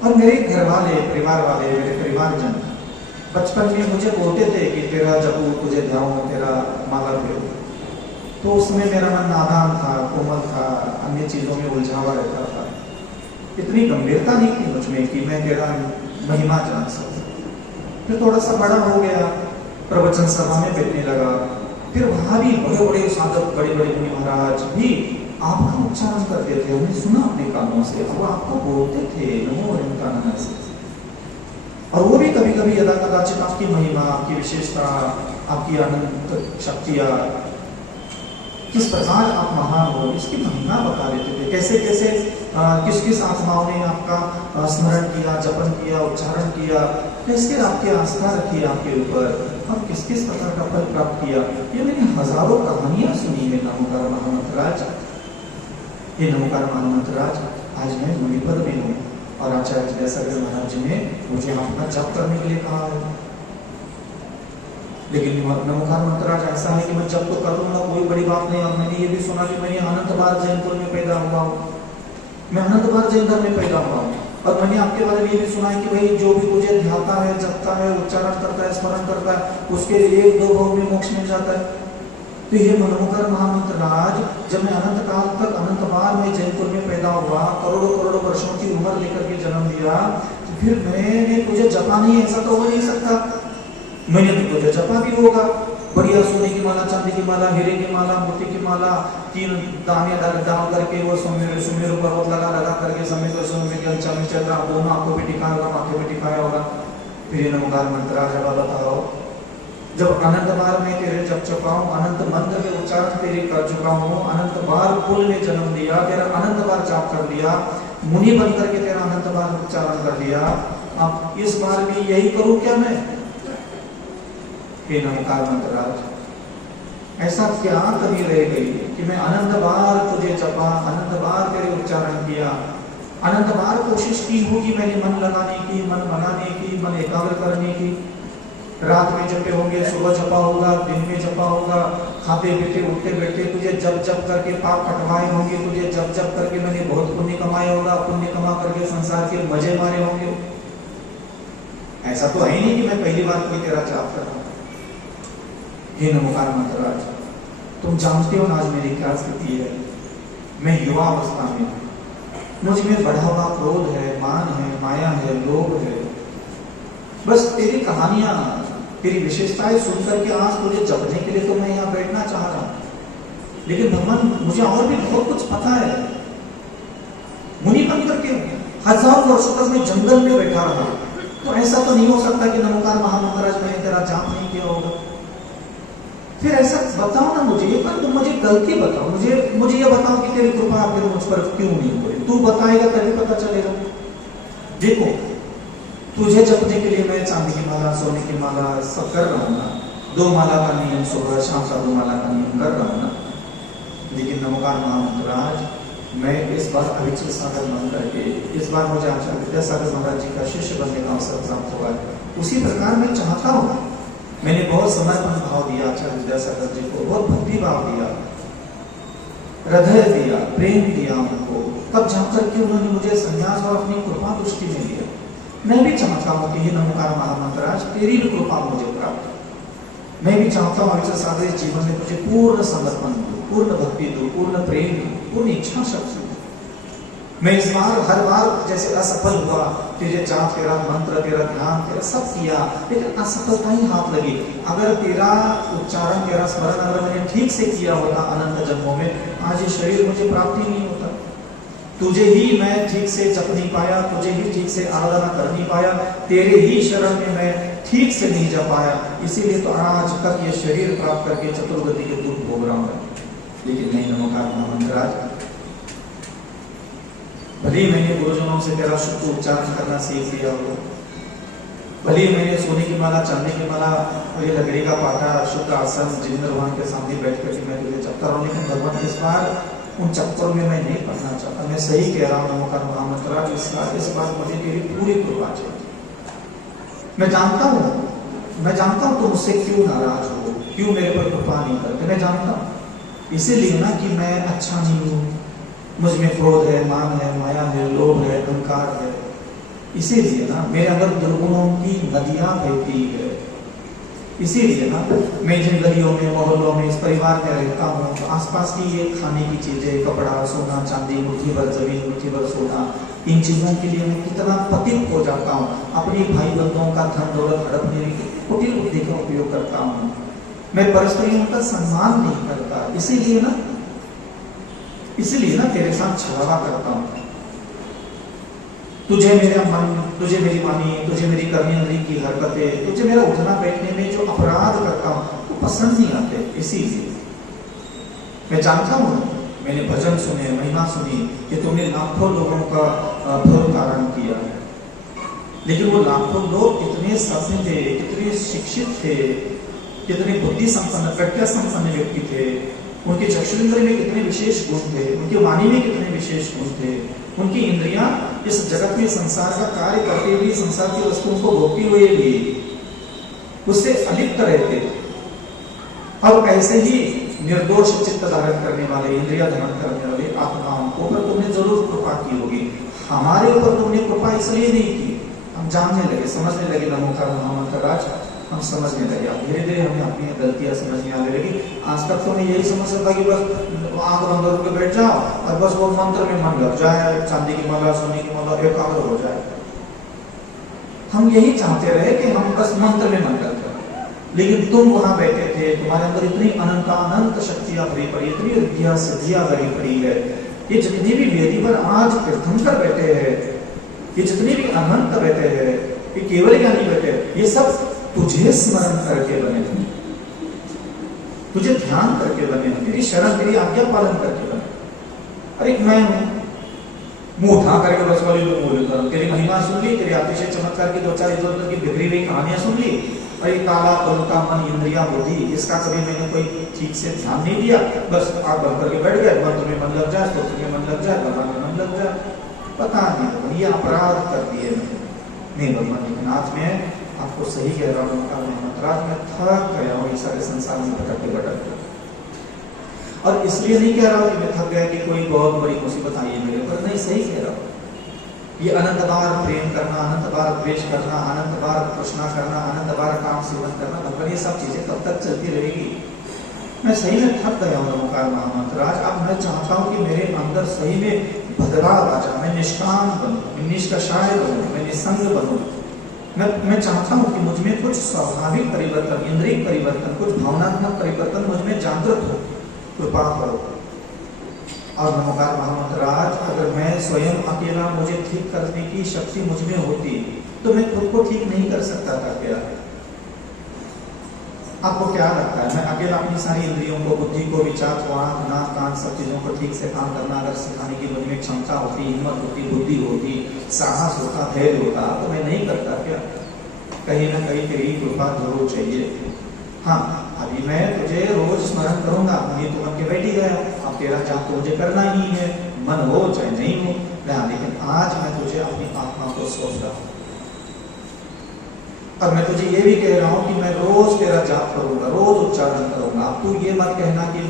और मेरे घर वाले, परिवार वाले, मेरे परिवारजन बचपन में मुझे बोलते थे कि तेरा जब तुझे ध्यान, तेरा माला फिर, तो उसमें मेरा मन नादान था, कोमल था, अन्य चीजों में उलझावा रहता था। इतनी गंभीरता नहीं थी मुझ में कि मैं तेरा महिमा जान सकता। फिर थोड़ा सा बड़ा हो गया, प्रवचन सभा में बैठने लगा, फिर वहां भी बड़े बड़े साधक, बड़े बड़े मुनि महाराज भी आपका उच्चारण करते थे, हमने सुना अपने कानों से, वो आपको बोलते थे नमो अनंतानंद से। और वो भी कभी कभी यदा कदाचित आपकी महिमा, आपकी विशेषता, आपकी अनंत शक्तियां, किस प्रकार आप महान हो इसकी महिमा बता देते थे। कैसे कैसे किस किस आत्माओं ने आपका स्मरण किया, जपन किया, उच्चारण किया, कैसे आपकी आस्था रखी आपके ऊपर, और किस किस प्रकार का फल प्राप्त किया। ये मैंने हजारों कहानियां सुनी है नमोकार महामंत्रराज। ये नमोकार महामंत्रराज आज मैं मुनिपद में हूँ और आचार्य विद्यासागर महाराज जी ने मुझे अपना जप करने के लिए कहा है। लेकिन नमोकार मंत्रराज ऐसा है कि मैं जब तो कर लूंगा कोई बड़ी बात नहीं। अब मैंने ये भी सुना कि मैं अनंत बार जैनपुर में पैदा हुआ हूँ, मैं अनंत बार जैन धर्म में पैदा हुआ हूँ। और मैंने आपके बारे में ये भी सुना है कि भाई जो भी तुझे ध्याता है, जपता है, उच्चारण करता है, स्मरण करता है, उसके लिए 1-2 भाव में मोक्ष मिल जाता है। तो ये नमोकार महामंत्रराज, जब मैं अनंत काल तक अनंत बार में जैनपुर में पैदा हुआ, करोड़ों करोड़ों वर्षों की उम्र लेकर के जन्म लिया, तो फिर मैंने तुझे जपा नहीं, ऐसा तो हो नहीं सकता। मैंने तो तुझे जपा भी होगा, बढ़िया सोने की माला, चांदी की माला, हीरे की माला, मोती की माला, 3 दाने डाल करके वो सुमेरु पर्वत लगा करके समय दोनों आंखों पे टिकाया होगा, माथे पे टिकाया होगा। फिर नमोकार मंत्रराज अब बताओ, जब अनंत बार में तेरे जप चुका हूँ, अनंत मंत्र के उच्चारण तेरे कर चुका हूँ, अनंत बार कुल में जन्म लिया, तेरा अनंत बार जाप कर लिया, मुनि बन करके तेरा अनंत बार उच्चारण कर लिया, अब इस बार भी यही करूं क्या मैं? हे नमोकार मंत्रराज, ऐसा क्या कमी रह गई कि मैं अनंत बार तुझे जपा, अनंत बार तेरे उच्चारण किया, अनंत बार कोशिश की होगी मैंने मन लगाने की, मन बनाने की, मन एकाग्र करने की। रात में जपे होंगे, सुबह जपा होगा, दिन में जपा होगा, खाते पीते उठते बैठते तुझे जप जप करके पाप कटवाए होंगे, तुझे जप जप करके मैंने बहुत पुण्य कमाया होगा, पुण्य कमा करके संसार के मजे मारे होंगे। ऐसा तो है ही नहीं कि मैं पहली बार कोई तेरा जाप कर रहा हूं। हे नमोकार मंत्रराज, तुम जानते हो आज मेरी क्या स्थिति है। मैं युवा अवस्था में हूँ, मुझ में बढ़ा हुआ क्रोध है, मान है, माया है, लोभ है। बस तेरी कहानियां, तेरी विशेषताएं सुनकर के आज तुझे जपने के लिए तो मैं यहाँ बैठना चाह रहा हूँ। लेकिन भगवान मुझे और भी बहुत कुछ पता है। मुनि बन करके हजारों वर्षों तक मैं जंगल में बैठा रहा, तो ऐसा तो नहीं हो सकता कि नमोकार महामंत्रराज मैंने तेरा जाप नहीं किया होगा। फिर ऐसा बताओ ना मुझे, एक बार तुम मुझे गलती बताओ, मुझे ये बताओ कि तेरी कृपा फिर मुझ पर क्यों नहीं हुई। तू बताएगा तभी पता चलेगा। देखो, तुझे जपने के लिए मैं चांदी की माला, सोने की माला सब कर रहा हूँ ना, 2 माला का नियम सुबह शाम सा 2 माला का नियम कर रहा हूँ ना। लेकिन नमोकार महामंत्रराज, मैं इस बार अभिचल सागर बन करके, इस बार मुझे आचार्य विद्यासागर महाराज जी का शिष्य बनने का अवसर प्राप्त हुआ है। उसी प्रकार मैं चाहता हूँ, मैंने बहुत समर्पण भाव दिया आचार्य विद्यासागर जी को, बहुत भक्ति भाव दिया, हृदय दिया, प्रेम दिया उनको, तब जाकर के उन्होंने मुझे संन्यास और अपनी कृपा दृष्टि में लिया। मैं भी चाहता हूँ कि ये नमोकार महामंत्रराज तेरी भी कृपा मुझे प्राप्त हो। मैं भी चाहता हूँ अभिचल सागर जीवन में तुझे पूर्ण समर्पण दूं, पूर्ण भक्ति दूं, पूर्ण प्रेम दूं, पूर्ण इच्छा शक्ति दूं। मैं इस बार हर बार जैसे असफल हुआ, तुझे जाप, तेरा मंत्र, तेरा ध्यान, तेरा सब किया, लेकिन असफलता ही हाथ लगी। अगर तेरा उच्चारण, तेरा स्मरण अगर मैंने ठीक से किया होता अनंत जन्मों में, आज ये शरीर मुझे प्राप्त ही नहीं होता। तुझे ही मैं ठीक से जप नहीं पाया, तुझे ही ठीक से आराधना कर नहीं पाया, तेरे ही शरण में मैं ठीक से नहीं जा पाया, इसीलिए तो आज तक ये शरीर प्राप्त करके चतुर्गति के दुख भोग रहा हूं। लेकिन नहीं नमोकार महामंत्रराज, भले मैंने गुरुजनों से तेरा शुद्ध उच्चारण करना सीख लिया हो, भले मैंने सोने की माला, चांदी की माला और ये लकड़ी का पाटा, शुद्ध आसन, जिंदर भगवान के सामने बैठ करके मैं तुझे जपता रहूं, लेकिन भगवान इस बार उन चक्करों में मैं नहीं पढ़ना चाहता। मैं सही कह रहा हूँ नमोकार महामंत्रराज, इस बार मुझे तेरी पूरी कृपा चाहिए। मैं जानता हूँ तुम मुझसे क्यों नाराज हो, क्यों मेरे पर कृपा नहीं करते, मैं जानता हूँ। इसीलिए ना कि मैं अच्छा नहीं हूँ, मुझ में क्रोध है, मान है, माया है, लोभ है, अहंकार है, इसीलिए ना मेरे अंदर दुर्गुणों की नदियां बहती है। इसीलिए ना मैं जिन गलियों में, मोहल्लों में, इस परिवार में रहता हूँ, तो आसपास की ये खाने की चीजें, कपड़ा, सोना, चांदी, मुट्ठी भर जमीन, मुट्ठी भर सोना, इन चीजों के लिए मैं कितना पतित हो जाता हूँ। अपने भाई बंधुओं का धन दौलत हड़पने की कुटिल बुद्धि का उपयोग करता हूँ। मैं परस्त्रियों का सम्मान नहीं करता, इसीलिए ना तेरे साथ छलावा करता हूँ। तुझे मेरा मन, तुझे मेरी वाणी, तुझे मेरी कर्मेंद्रिय की हरकतें, तुझे मेरा उठना बैठने में जो अपराध करता हूँ वो पसंद नहीं आते। इसीलिए मैं जानता हूँ, मैंने भजन सुने, महिमा सुनी कि तुमने लाखों लोगों का भव तारण किया है, लेकिन वो लाखों लोग कितने सभ्य थे, कितने शिक्षित थे, कितने बुद्धि संपन्न, प्रज्ञा संपन्न व्यक्ति थे, उनके चक्षुरेंद्र में कितने विशेष गुण थे, उनकी वाणी में कितने विशेष गुण थे, उनकी इंद्रियां इस जगत में संसार का कार्य करते हुए संसार की वस्तुओं को भोगते हुए भी उससे अलिप्त रहते। अब ऐसे ही निर्दोष चित्त धारण करने वाले, इंद्रिया धारण करने वाले आत्माओं को पर तुमने जरूर कृपा की होगी। हमारे ऊपर तुमने कृपा इसलिए नहीं की, हम जानने लगे, समझने लगे नमोकार महामंत्र राज, हम समझने लगे। अब धीरे धीरे हमें अपनी गलतियां समझ में आने लगी। आज तक तो मैं यही समझता था कि बस आंख बंद करके बैठ जाओ और बस वो मंत्र में मन लग जाए, चांदी की माला, सोने की माला एकाग्र हो जाए। हम यही चाहते रहे कि हम बस मंत्र में मन लग जाए, लेकिन तुम वहां बैठे थे, तुम्हारे अंदर इतनी अनंत शक्तियां भरी पड़ी, इतनी रिद्धियां सिद्धियां भरी पड़ी है। ये जितने भी वेदी पर आज तीर्थंकर बैठे हैं, ये जितने भी अनंत बैठे हैं, ये केवल ज्ञानी बैठे हैं, ये सब तुझे स्मरण करके बने हैं, तुझे ध्यान करके बने हैं, तेरी शरण, तेरी आज्ञा पालन करके बने। अरे मैं हूं, मुंह उठा करके बस वाली लोग बोलता, तेरी महिमा सुन ली, तेरी अतिशय चमत्कार की दो चार इधर उधर की बिखरी हुई कहानियां सुन ली, अरे काला कलुता मन इंद्रिया बुद्धि, इसका कभी मैंने कोई ठीक से ध्यान नहीं दिया, बस आग बंद करके बैठ गए, मंत्र में मन लग जाए, स्तोत्र में मन लग जाए, भगवान में मन लग जाए। पता नहीं, ये अपराध कर दिए नहीं भगवान, लेकिन आज में आपको सही कह रहा हूँ, रात में थक गया हूँ इस सारे संसार में भटकते भटकते। और इसलिए नहीं कह रहा हूँ कि मैं थक गया कि कोई बहुत बड़ी मुसीबत आई है मेरे पर, नहीं, सही कह रहा हूँ। ये अनंत बार प्रेम करना, अनंत बार द्वेष करना, अनंत बार तृष्णा करना, अनंत बार काम सेवन करना, भगवान, ये सब चीजें कब तक चलती रहेगी। मैं सही में थक गया हूँ नमोकार महामंत्र आज। अब मैं चाहता हूँ कि मेरे अंदर सही में बदलाव आ जाए, मैं निष्काम बनूं, मैं निष्कषाय बनूं, मैं निसंग बनूं। मैं चाहता हूं कि मुझ में कुछ स्वाभाविक परिवर्तन, इंद्रिय परिवर्तन, कुछ भावनात्मक परिवर्तन मुझ में जागृत हो, कृपा करो। और नमोकार महामंत्र आज, अगर मैं स्वयं अकेला, मुझे ठीक करने की शक्ति मुझ में होती तो मैं खुद को ठीक नहीं कर सकता था क्या? आपको क्या लगता है, मैं अकेला अपनी सारी इंद्रियों को, बुद्धि को, विचार को, आंख नाक कान सब चीजों को ठीक से काम करना अगर सिखाने की मुझ में क्षमता होती, हिम्मत होती, बुद्धि होती, साहस होता, धैर्य होता, तो मैं नहीं करता क्या? कहीं ना कहीं तेरी कृपा जरूर चाहिए। हाँ, अभी मैं तुझे रोज स्मरण करूंगा, ये तो मन के बैठ ही गया, अब तेरा जाप तो मुझे करना ही है, मन हो चाहे नहीं हो, लेकिन आज मैं तुझे अपनी आत्मा को सौंप रहा हूँ। और मैं तुझे ये भी कह रहा हूँ कि मैं रोज तेरा जाप करूंगा, रोज उच्चारण करूंगा। अब तू ये मत कहना कि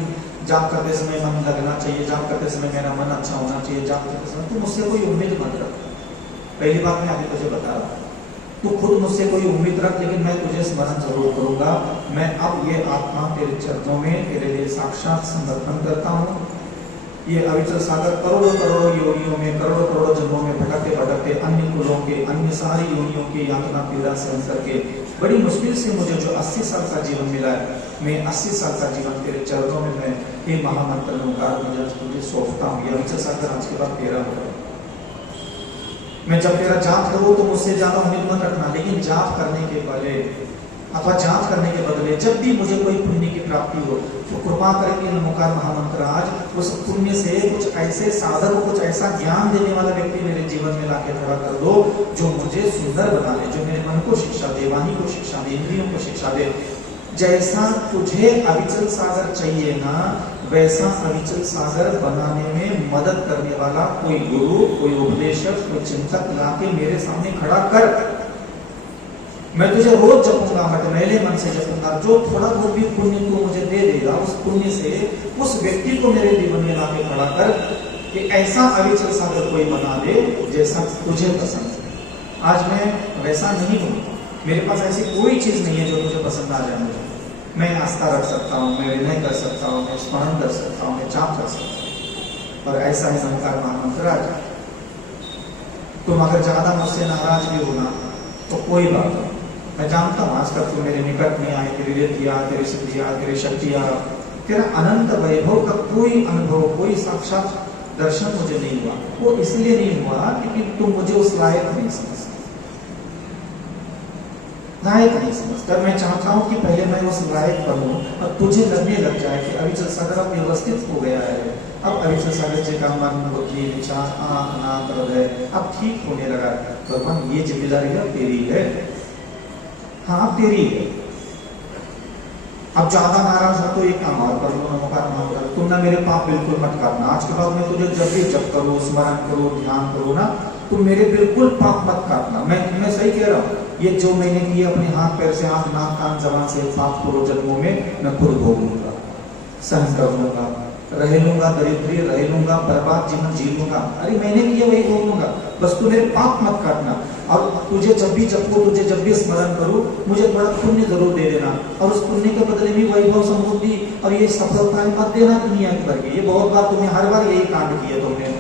जाप करते समय मन लगना चाहिए, जाप करते समय मेरा मन अच्छा होना चाहिए, जाप करते समय तू मुझसे कोई उम्मीद मत रख। पहली बात मैं अभी तुझे बता रहा हूँ, तू खुद मुझसे कोई उम्मीद रख, लेकिन मैं तुझे स्मरण जरूर करूंगा। मैं अब ये आत्मा तेरे चरणों में तेरे लिए साक्षात समर्पण करता हूँ। ये अविचल सागर करोड़ों करोड़ों योनियों में, करोड़ों करोड़ों जन्मों में भटकते भटकते अन्य कुलों के, अन्य सारी योनियों की यातना पीड़ा सहन करके बड़ी मुश्किल से मुझे जो 80 साल का जीवन मिला है, मैं 80 साल का जीवन तेरे चरणों में मैं हे महामंत्र ओंकार तुझे सौंपता हूँ। ये अविचल सागर आज के बाद तेरा होगा। मैं जब तेरा जाप करूँ तो मुझसे ज्यादा उम्मीद मत रखना, लेकिन जाप करने के पहले अथवा जाप करने के बदले जब भी मुझे कोई पुण्य की प्राप्ति हो तो कृपा करके नमोकार महामंत्र आज उस पुण्य से कुछ ऐसे साधक को, कुछ ऐसा ज्ञान देने वाला व्यक्ति मेरे जीवन में लाके खड़ा कर दो जो मुझे सुंदर बना दे, जो मेरे मन को शिक्षा दे, वाणी को शिक्षा दे, इंद्रियों को शिक्षा दे। जैसा तुझे अविचल सागर चाहिए ना, वैसा अविचल सागर बनाने में मदद करने वाला कोई गुरु, कोई उपदेशक, कोई चिंतक लाके मेरे सामने खड़ा कर। मैं तुझे रोज जपूंगा, मैले मन से जपूंगा। जो थोड़ा बहुत भी पुण्य तू मुझे दे देगा, उस पुण्य से उस व्यक्ति को मेरे जीवन में लाके खड़ा कर कि ऐसा अविचल सागर कोई बना दे जैसा तुझे पसंद है। आज मैं वैसा नहीं हूँ, मेरे पास ऐसी कोई चीज नहीं है जो तुझे पसंद आ जाए। मुझे मैं आस्था रख सकता हूँ, मैं विनय कर सकता हूँ, मैं स्मरण कर सकता हूँ, मैं जाप कर सकता हूँ। और ऐसा ही नमोकार महामंत्र आज तुम अगर ज्यादा मुझसे नाराज भी होना तो कोई बात नहीं। मैं जानता हूँ आज तक तू मेरे निकट नहीं आए, तेरी रिद्धियां, तेरी सिद्धियां, तेरी शक्तियां, तेरा अनंत वैभव का कोई अनुभव, कोई साक्षात दर्शन मुझे नहीं हुआ। वो इसलिए नहीं हुआ क्योंकि तुम मुझे उस लायक नहीं समझते, लायक नहीं समझते। मैं चाहता हूं कि पहले मैं उस लायक बनूं और तुझे लगने लग जाए कि अविचल सागर अब व्यवस्थित हो गया है, अब अविचल सागर जी का मन, बुद्धि, विचार, आंख, नाक, हृदय अब ठीक होने लगा। भगवान ये जिम्मेदारी अब तेरी है, हाँ तेरी है। अब ज्यादा नाराज हो तो एक काम और कर लो, नमोकार नाम कर, तुम ना मेरे पाप बिल्कुल मत करना। आज के बाद मैं तुझे जब भी जप करो, स्मरण करो, ध्यान करो ना, तुम मेरे बिल्कुल पाप मत करना। मैं सही कह रहा हूँ। ये जो मैंने किया अपने हाथ पैर से, आंख नाक कान जबान से पाप पूर्व जन्मों में मैं खुद भोग लूंगा, सहन कर लूंगा, रह लूंगा, दरिद्री रह लूंगा, बर्बाद जीवन जी लूंगा। अरे मैंने किया वही भोग लूंगा, बस तू मेरे पाप मत काटना। और तुझे जब भी जपो, तुझे जब भी स्मरण करूं, मुझे थोड़ा पुण्य जरूर दे देना, और उस पुण्य के बदले में वैभव, समृद्धि और ये सफलताएं मत देना दुनिया भर की। ये बहुत बार तुम्हें हर बार यही कांड किया तुमने।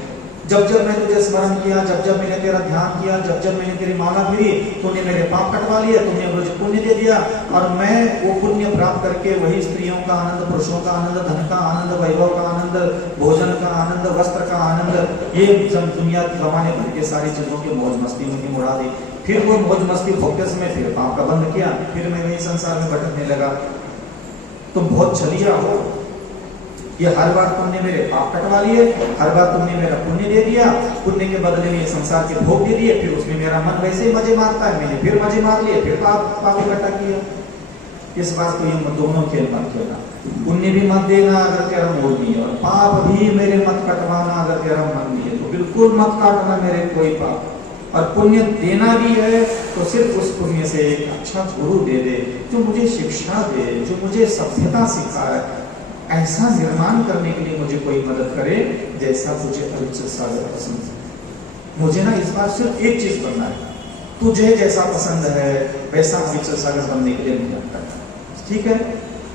जब जब मैं तुझे स्मरण किया, जब जब मैंने तेरा ध्यान किया, जब जब मैंने तेरी माला फिरी, तूने मेरे पाप कटवा लिए, तूने मुझे पुण्य दे दिया, और मैं वो पुण्य प्राप्त करके वही स्त्रियों का आनंद, पुरुषों का आनंद, धन का आनंद, वैभव का आनंद, भोजन का आनंद, वस्त्र का आनंद, ये जब दुनिया जमाने भर के सारी चीजों की मौज मस्ती में उड़ा दी। फिर वो मौज मस्ती भोगते समय फिर पाप का बंद किया, फिर मैं वही संसार में भटकने लगा। तुम बहुत छलिया हो। ये हर बार तुमने मेरे पाप कटवा लिए, हर बार तुमने मेरा पुण्य दे दिया, पुण्य के बदले में संसार के भोग दे दिए, फिर उसमें मेरा मन वैसे ही मजे मारता है, मैंने फिर मजे मार लिए, फिर पाप इकट्ठा किया। इस बार तो ये दोनों खेल मत खेलना। पुण्य भी मत देना अगर तेरा मूड नहीं है, और पाप भी मेरे मत कटवाना अगर तेरा मन नहीं है, तो बिल्कुल मत काटना मेरे कोई पाप। और पुण्य देना भी है तो सिर्फ उस पुण्य से एक अच्छा गुरु दे दे, जो मुझे शिक्षा दे, जो मुझे सभ्यता सिखाए, ऐसा निर्माण करने के लिए मुझे कोई मदद करे जैसा तुझे अविचल सागर पसंद है। मुझे ना इस बार सिर्फ एक चीज करना है, तुझे जैसा पसंद है वैसा अविचल सागर बनने के लिए मेहनत करना, ठीक है?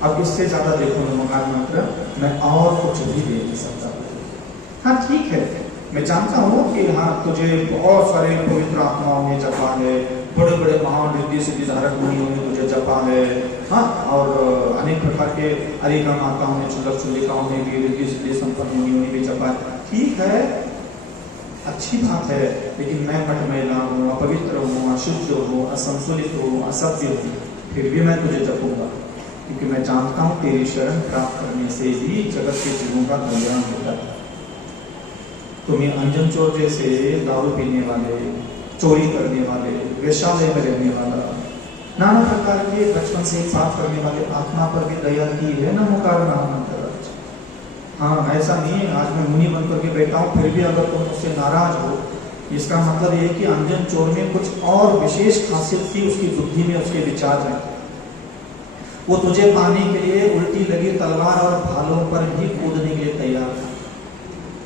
अब इससे ज्यादा देखो नमोकार मंत्र मैं और कुछ भी दे नहीं सकता। हाँ ठीक है, मैं जानता हूँ कि हाँ तुझे बहुत सारे पवित्र आत्माओं ने जपा है, बड़े बड़े महान रिद्धि सिद्धि धारक मुनियों ने तुझे जपा है, हाँ, और अनेक प्रकार के अरिका माताओं ने, चुलक चुलिकाओं ने भी, रिद्धि सिद्धि संपन्न मुनियों ने भी जपा है। ठीक है, अच्छी बात है, लेकिन मैं मटमैला हूँ, अपवित्र हूँ, अशुद्ध हूँ, असंतुलित हूँ, असभ्य हूँ, फिर भी मैं तुझे जपूंगा, क्योंकि मैं जानता हूँ तेरी शरण प्राप्त करने से ही जगत के जीवों का कल्याण होता है। तुम्हें अंजन चोर जैसे दारू पीने वाले, चोरी करने वाले, वेश्यालय में रहने वाला, नाना प्रकार के बचपन से पाप करने वाले आत्मा पर भी दया की है ना मुकार नाम मंत्र। हाँ ऐसा नहीं है आज मैं मुनि बनकर के बैठा हूँ फिर भी अगर तुम मुझसे नाराज हो, इसका मतलब ये कि अंजन चोर में कुछ और विशेष खासियत थी, उसकी बुद्धि में, उसके विचार में। वो तुझे पाने के लिए उल्टी लगी तलवार और भालों पर भी कूदने के लिए तैयार था।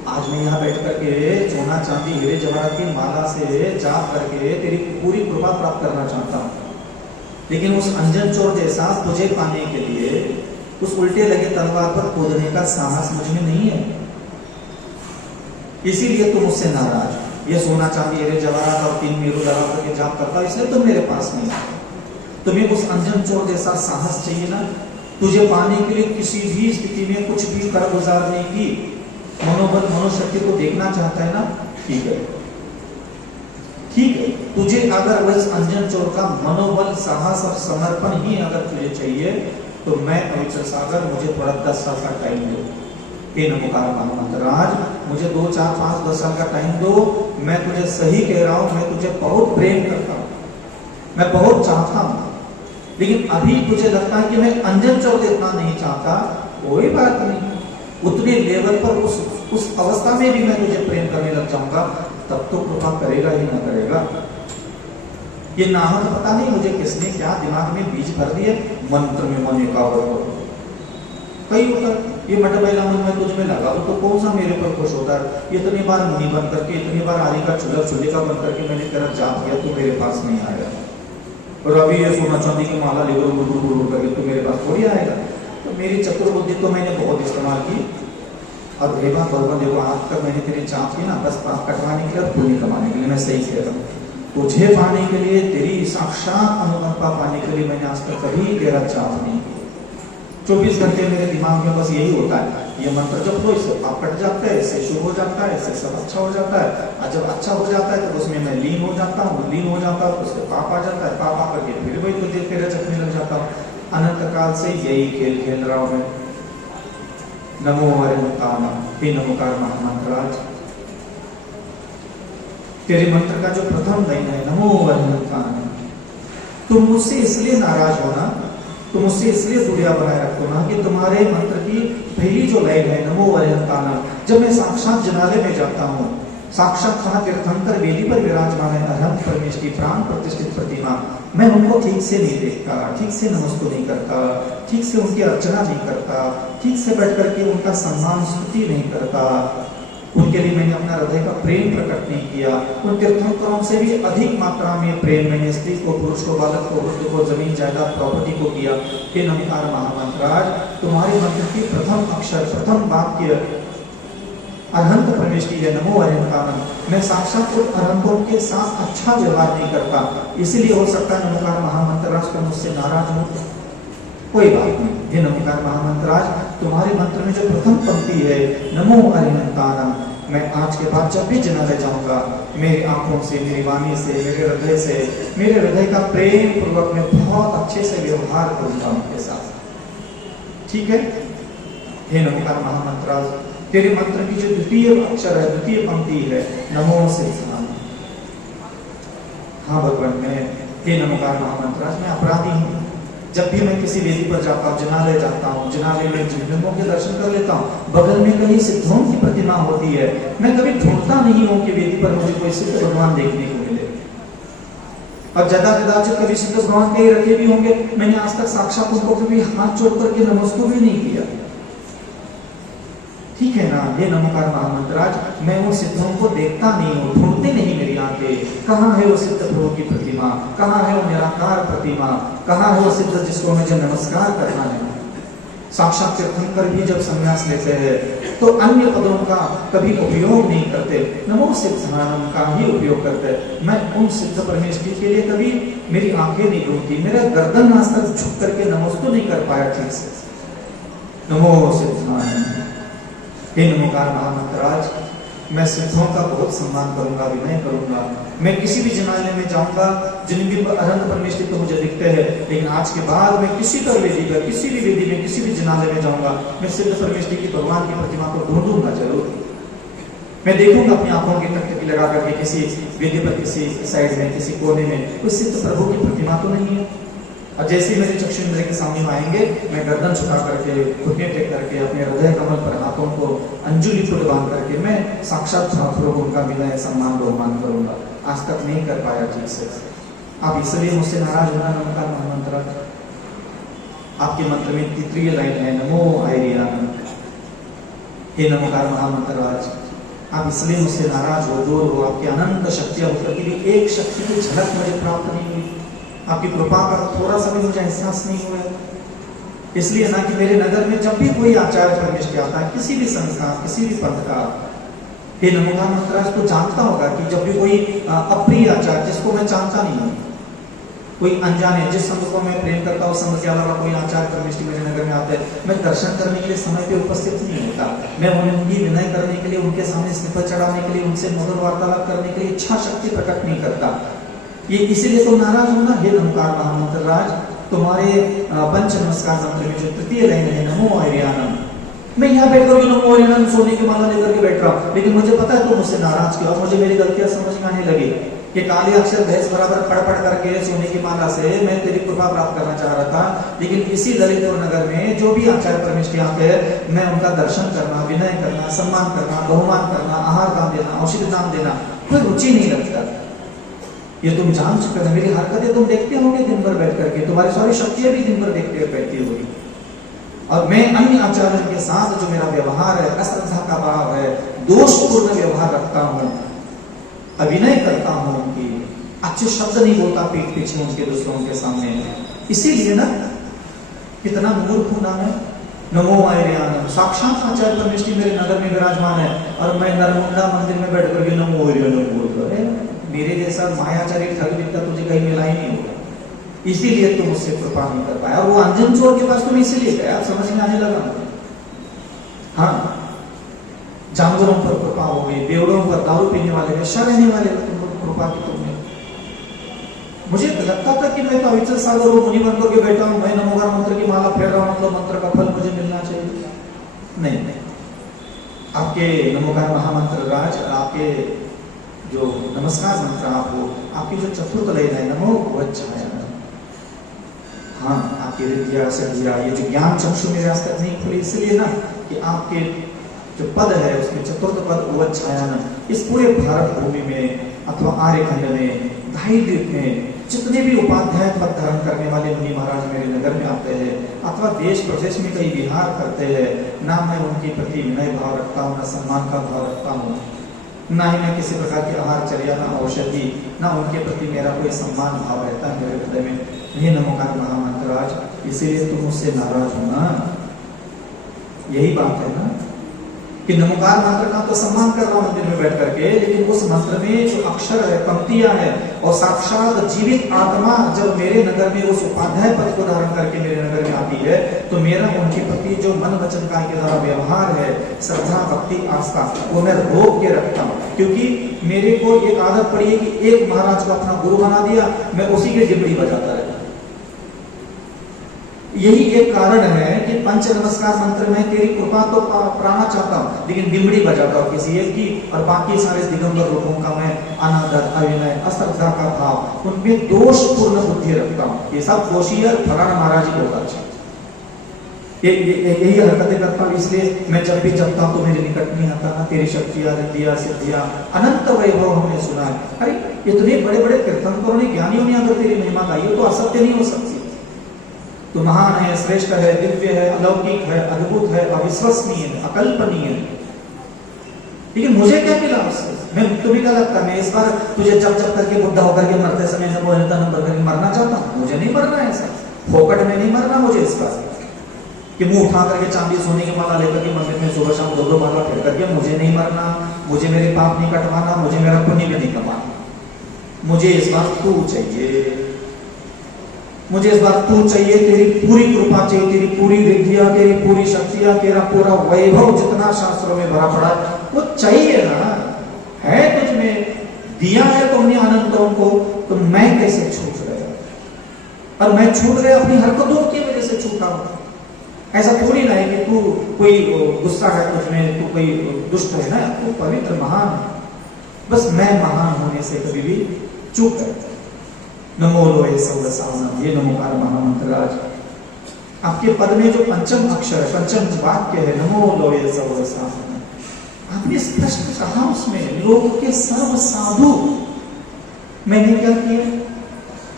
आज मैं यहाँ बैठ करके सोना चांदी हीरे जवाहरात की माला से जाप करके तेरी पूरी कृपा प्राप्त करना चाहता हूँ, लेकिन उस अंजन चोर जैसा तुझे पाने के लिए उस उल्टे लगे तलवार पर कूदने का साहस मुझ में नहीं है, इसीलिए तुम मुझसे नाराज। ये सोना चांदी हीरे जवाहरात और 3 मेरू लगा करके जाप करता, इसलिए तुम मेरे पास नहीं आए। तुम्हें उस अंजन चोर जैसा साहस चाहिए ना, तुझे पाने के लिए किसी भी स्थिति में कुछ भी कर गुजारने की मनोबल, मनोशक्ति को देखना चाहता है ना, ठीक है, ठीक है। तुझे अगर वह अंजन चोर का मनोबल, साहस और समर्पण ही अगर तुझे चाहिए तो मैं अविचल सागर, मुझे थोड़ा 10 साल का टाइम दो। हे नमोकार महामंत्राज, मुझे 2, 4, 5, 10 साल का टाइम दो। मैं तुझे सही कह रहा हूं, मैं तुझे बहुत प्रेम करता हूं, मैं बहुत चाहता हूं, लेकिन अभी तुझे लगता है कि मैं अंजन चोर देखना नहीं चाहता। कोई बात नहीं, उतने लेवल पर उस अवस्था में भी मैं तुझे प्रेम करने लग जाऊंगा, तब तो कृपा करेगा ही ना करेगा। ये नाहक पता नहीं मुझे किसने क्या दिमाग में बीज भर दिए, मंत्र में मन एकाग्र हो कई होता है। ये मटमैला मन में तुझ में लगा तो कौन सा मेरे पर खुश होता है। इतनी बार मुनि बन करके, इतनी बार आरी का चुलक चुलिका बन करके मैंने तेरा जाप किया, तू मेरे पास नहीं आया, और अभी ये सोना चांदी की माला लेकर गुरु करके तू मेरे पास थोड़ी आएगा। तो मेरी चतुर्बुद्धि तो मैंने बहुत इस्तेमाल की, और हे बात भगवान देखो आज तक मैंने तेरी जाप की ना, बस पाप कटवाने के लिए, पुण्य कमाने के लिए। मैं सही कह रहा हूँ, तुझे पाने के लिए, तेरी साक्षात अनुकंपा पाने के लिए मैंने आज तक कभी तेरा जाप नहीं किया। 24 घंटे मेरे दिमाग में बस यही होता है ये मंत्र जब लो इससे पाप कट जाता है, इससे शुभ हो जाता है, इससे सब अच्छा हो जाता है। और जब अच्छा हो जाता है तो उसमें मैं लीन हो जाता हूँ, लीन हो जाता हूँ तो उससे पाप आ जाता है, पाप आकर के फिर वही को देखते रचकने लग जाता हूँ। अनंत काल से यही खेल खेल रहा हूँ मैं। नमो अरिहंतानम, हे नमोकार महामंत्राज, तेरे मंत्र का जो प्रथम लाइन है नमो अरिहंतानम, तुम मुझसे इसलिए नाराज होना, तुम मुझसे इसलिए दूरियां बनाए रखो ना कि तुम्हारे मंत्र की पहली जो लाइन है नमो अरिहंतानम, जब मैं साक्षात जनालय में जाता हूँ, साक्षात वहां तीर्थंकर वेदी पर विराजमान है अरहंत परमेश की प्राण प्रतिष्ठित प्रतिमा, मैं उनको ठीक से नहीं देखता, ठीक से नमस्कार नहीं करता, ठीक से उनकी अर्चना नहीं करता, ठीक से बैठ करके उनका सम्मान स्तुति नहीं करता, उनके लिए मैंने अपना हृदय का प्रेम प्रकट नहीं किया। उन तीर्थंकरों से भी अधिक मात्रा में प्रेम मैंने स्त्री को, पुरुष को, बालक को, वृद्ध को, जमीन जायदाद प्रॉपर्टी को किया। हे नमकार महामंत्राज, तुम्हारे मंत्र की प्रथम अक्षर, प्रथम वाक्य अरहंत प्रवेश की है नमो अरिहंतानम, मैं साक्षात उन अरहंतों के साथ अच्छा व्यवहार नहीं करता, इसीलिए हो सकता है नमकार महामंत्राज तुम मुझसे नाराज हो। कोई बात नहीं, हे नमकार महामंत्राज, तुम्हारे मंत्र में जो प्रथम पंक्ति है नमो अरिहंतानम, मैं आज के बाद जब भी जनालय जाऊंगा, मेरी आंखों से, मेरी वाणी से, मेरे हृदय से, मेरे हृदय का प्रेम पूर्वक मैं बहुत अच्छे से व्यवहार करूंगा उनके साथ। ठीक है? हे नमकार महामंत्राज, तेरे मंत्र की जो द्वितीय अक्षर है, द्वितीय पंक्ति है नमो से स्थान। हाँ भगवान, मैं हे नमकार महामंत्राज, मैं अपराधी हूँ। जब भी मैं किसी वेदी पर जाता हूँ, जनालय जाता हूँ, जनालय में ज्योतिर्लिंगों के दर्शन कर लेता हूँ, बगल में कहीं सिद्धों की प्रतिमा होती है, मैं कभी ढूंढता नहीं हूँ कि वेदी पर मुझे कोई सिद्ध भगवान देखने को मिले। और कदाचित कभी सिद्ध भगवान कहीं रखे भी होंगे, मैंने आज तक साक्षात उनको कभी हाथ जोड़ करके नमस्कार भी नहीं किया। ठीक है ना? ये नमकार महामंत्राज, मैं उन सिद्धों को देखता नहीं हूँ, ढूंढते नहीं मेरी आंखें, कहाँ है वो सिद्ध प्रभु की प्रतिमा, कहाँ है वो निराकार प्रतिमा, कहाँ है वो सिद्ध जिसको मुझे नमस्कार करना है। साक्षात तीर्थंकर भी जब संन्यास लेते हैं तो अन्य पदों का कभी उपयोग नहीं करते, नमो सिद्धानम का ही उपयोग करते। मैं उन सिद्ध परमेश्वरी के लिए कभी मेरी आंखें नहीं ढूंढती, मेरा गर्दन आज तक झुक करके नमस्कार नहीं कर पाया ठीक से। नमो सिद्धानम, हे नमोकार महामंत्राज, मैं सिद्धों का बहुत सम्मान करूंगा, विनय करूंगा। मैं किसी भी जनालय में जाऊंगा, जिनके अरहंत परमेश्वरी तो मुझे दिखते हैं, लेकिन आज के बाद मैं किसी पर वेदी पर, किसी भी वेदी में, किसी भी जनालय में जाऊंगा, मैं सिद्ध परमेश्वरी की भगवान की प्रतिमा को ढूंढूंगा जरूर। मैं देखूंगा अपनी आंखों की टकटकी लगा करके किसी वेदी पर, किसी साइड में, किसी कोने में कोई सिद्ध प्रभु की प्रतिमा तो नहीं है। और जैसे ही मेरे चक्षु इंद्रिय के सामने आएंगे, मैं गर्दन झुका करके, घुटने टेक करके, अपने हृदय कमल पर हाथों को अंजुलि फुट बांध करके मैं साक्षात महाप्रभु उनका विनय, सम्मान, बहुमान करूंगा। आज तक नहीं कर पाया ठीक से। आप इसलिए मुझसे नाराज होना नमकार महामंत्र। आपके मंत्र में तृतीय लाइन है नमो आयरियानम, हे नमकार महामंत्राज, आप इसलिए मुझसे नाराज हो, दूर हो, आपकी अनंत शक्तियां होकर के भी एक शक्ति की झलक मुझे प्राप्त नहीं हुई, आपकी कृपा का थोड़ा सा भी मुझे एहसास नहीं हुआ। इसलिए ना कि मेरे नगर में जब भी कोई आचार्य परमेश्वर आता है, किसी भी संघ का, किसी भी पंथ का, हे नमोकार मंत्राज तो जानता होगा कि जब भी कोई अप्रिय आचार्य, जिसको मैं जानता नहीं हूँ, कोई अनजाने, जिस संघ को मैं प्रेम करता हूँ, संघ के अलावा कोई आचार्य परमेश्वर मेरे नगर में आते हैं, मैं दर्शन करने के लिए समय पे उपस्थित नहीं होता। मैं उनकी विनय करने के लिए, उनके सामने श्रीफल चढ़ाने के लिए, उनसे मधुर वार्तालाप करने के लिए इच्छा शक्ति प्रकट नहीं करता। ये इसीलिए तुम नाराज होना। हे नमकार महामंत्राज, तुम्हारे पंच नमस्कार मंत्र में जो तृतीय लाइन है नमो आयरियानम, मैं यहाँ बैठ कर नमो आयरियानम सोने की माला लेकर के बैठ रहा हूँ, लेकिन मुझे पता है तुम मुझसे नाराज क्यों, और मुझे मेरी गलतियां समझ में आने लगी कि काली अक्षर भैंस बराबर पढ़ पढ़ करके सोने की माला से मैं तेरी कृपा प्राप्त करना चाह रहा था, लेकिन इसी ललितपुर नगर में जो भी आचार्य परमेश्वर यहाँ पे, मैं उनका दर्शन करना, विनय करना, सम्मान करना, बहुमान करना, आहार दान देना, औषधि दान देना कोई रुचि नहीं लगता। ये तुम जान चुके हो, मेरी हरकतें तुम देखते होंगे दिन भर बैठ करके, तुम्हारी सारी शक्तियां भी दिन भर देखते बैठती होगी। और मैं अन्य आचार्यों के साथ जो मेरा व्यवहार है, अश्रद्धा का भाव है, दोषपूर्ण व्यवहार रखता हूँ, अभिनय करता हूँ, उनकी अच्छे शब्द नहीं बोलता पीठ पीछे उनके दूसरों के सामने, इसीलिए ना कितना मूर्ख हूं ना मैं। नमो आयरियानम, साक्षात आचार्य परमेश्वरी मेरे नगर में विराजमान है, और मैं नरमुंडा मंदिर में बैठ करके नमो आयरियानम बोल रहे। मेरे जैसा मायाचारी ठग विद्या तुझे कहीं मिला ही नहीं होगा, इसीलिए तुम मुझसे कृपा नहीं कर पाया। और वो अंजन चोर के पास तुम इसीलिए गया, समझ में आने लगा। हाँ, जानवरों पर कृपा हो गई, बेवड़ों पर, दारू पीने वाले, वेश्या रहने वाले पर तुम लोग कृपा की तुमने। मुझे लगता था कि मैं तो अविचल सागर हूँ, मुनि बनकर के बैठा हूँ, मैं नमोकार मंत्र की माला फेर रहा हूँ, मतलब मंत्र का फल मुझे मिलना चाहिए। नहीं नहीं, आपके नमोकार महामंत्र राज, आपके जो नमस्कार मंत्र आप हो, आपकी जो चतुर्थ लय है नमो वज्जाय, हाँ, आपकी रिद्धिया सिद्धिया, ये जो ज्ञान चक्षु मेरे आज तक नहीं खुली, इसलिए ना कि आपके जो पद है उसके चतुर्थ पद वज्जायन, इस पूरे भारत भूमि में अथवा आर्यखंड में, धाई द्वीप में जितने भी उपाध्याय पद धारण करने वाले मुनि महाराज मेरे नगर में आते हैं अथवा देश प्रदेश में कई विहार करते हैं, ना मैं उनके प्रति विनय भाव रखता हूँ, ना सम्मान का भाव रखता हूँ, ना ही मैं किसी प्रकार की आहारचर्या, ना औषधि, ना उनके प्रति मेरा कोई सम्मान भाव रहता है मेरे हृदय में। ये नमोकार महामंत्राज, इसीलिए तुम मुझसे नाराज हो ना, यही बात है ना कि नमोकार मंत्र का तो सम्मान कर रहा हूं मंदिर में बैठ करके, लेकिन उस मंत्र में जो अक्षर है, पंक्तियां हैं, और साक्षात जीवित आत्मा जब मेरे नगर में उस उपाध्याय पद को धारण करके मेरे नगर में आती है, तो मेरा उनके प्रति जो मन वचन काया के द्वारा व्यवहार है, श्रद्धा भक्ति आस्था, वो मैं रोक के रखता हूँ। क्योंकि मेरे को एक आदत पड़ी है कि एक महाराज को अपना गुरु बना दिया, मैं उसी के डिबड़ी बजाता रहता। यही एक कारण है कि पंच नमस्कार मंत्र में तेरी कृपा तो प्राणा चाहता हूं, लेकिन डिबड़ी बजाता हूं किसी एक की, और बाकी सारे दिगंबर रूपों का मैं अनादर, अविनय, अश्रद्धा का भाव, उनमें दोषपूर्ण बुद्धि रखता हूं। ये सब दोषी है, फलाना महाराज ही बहुत अच्छा, यही हरकतें करता हूं। इसलिए मैं जब भी जपता हूं तो मेरे निकट नहीं आता ना, तेरी शक्तियां, रिद्धियां, सिद्धियां, अनंत वैभव हमने सुना है। अरे इतने बड़े बड़े कीर्तनकारों ने, ज्ञानियों ने अगर तेरी महिमा गाई हो तो असत्य नहीं हो सकती। तो महान है, श्रेष्ठ है, दिव्य है, अलौकिक है, अद्भुत है, अविश्वसनीय है, अकल्पनीय है। लेकिन मुझे क्या मिला उससे? मैं, तुम्हें क्या लगता है मैं इस बार तुझे जब जब करके बुढ़ा होकर के मरते समय नमो नंबर करके मरना चाहता हूं? मुझे नहीं मरना है ऐसा, फोकट में नहीं मरना मुझे इस बार कि मुंह उठा करके चांदी सोने की माला लेकर के मंदिर में सुबह शाम 2-2 माला फेर करके। मुझे नहीं मरना, मुझे मेरे पाप नहीं कटवाना, मुझे मेरा पुण्य भी नहीं कमाना। मुझे इस बार तू चाहिए, मुझे इस बार तू चाहिए, तेरी पूरी कृपा चाहिए, तेरी पूरी रिद्धियां, तेरी पूरी शक्तियां, तेरा पूरा वैभव जितना शास्त्रों में भरा पड़ा वो चाहिए ना। है तुझ में, दिया है तुमने अनंतों को, तो मैं कैसे छूट गया? और मैं छूट गया अपनी हरकतों की वजह से छूटा हूं। ऐसा थोड़ी ना है कि तू कोई गुस्सा है तुझ में, तू कोई दुष्ट है ना, तू पवित्र महान है। बस मैं महान होने से कभी भी चूक गया। नमो लोये सर्वसानम, ये नमोकार महामंत्राज, आपके पद में जो पंचम अक्षर है, पंचम वाक्य है, नमो लोये सर्वसानम, आपने स्पष्ट कहा उसमें लोक के सर्व साधु। मैंने क्या किया?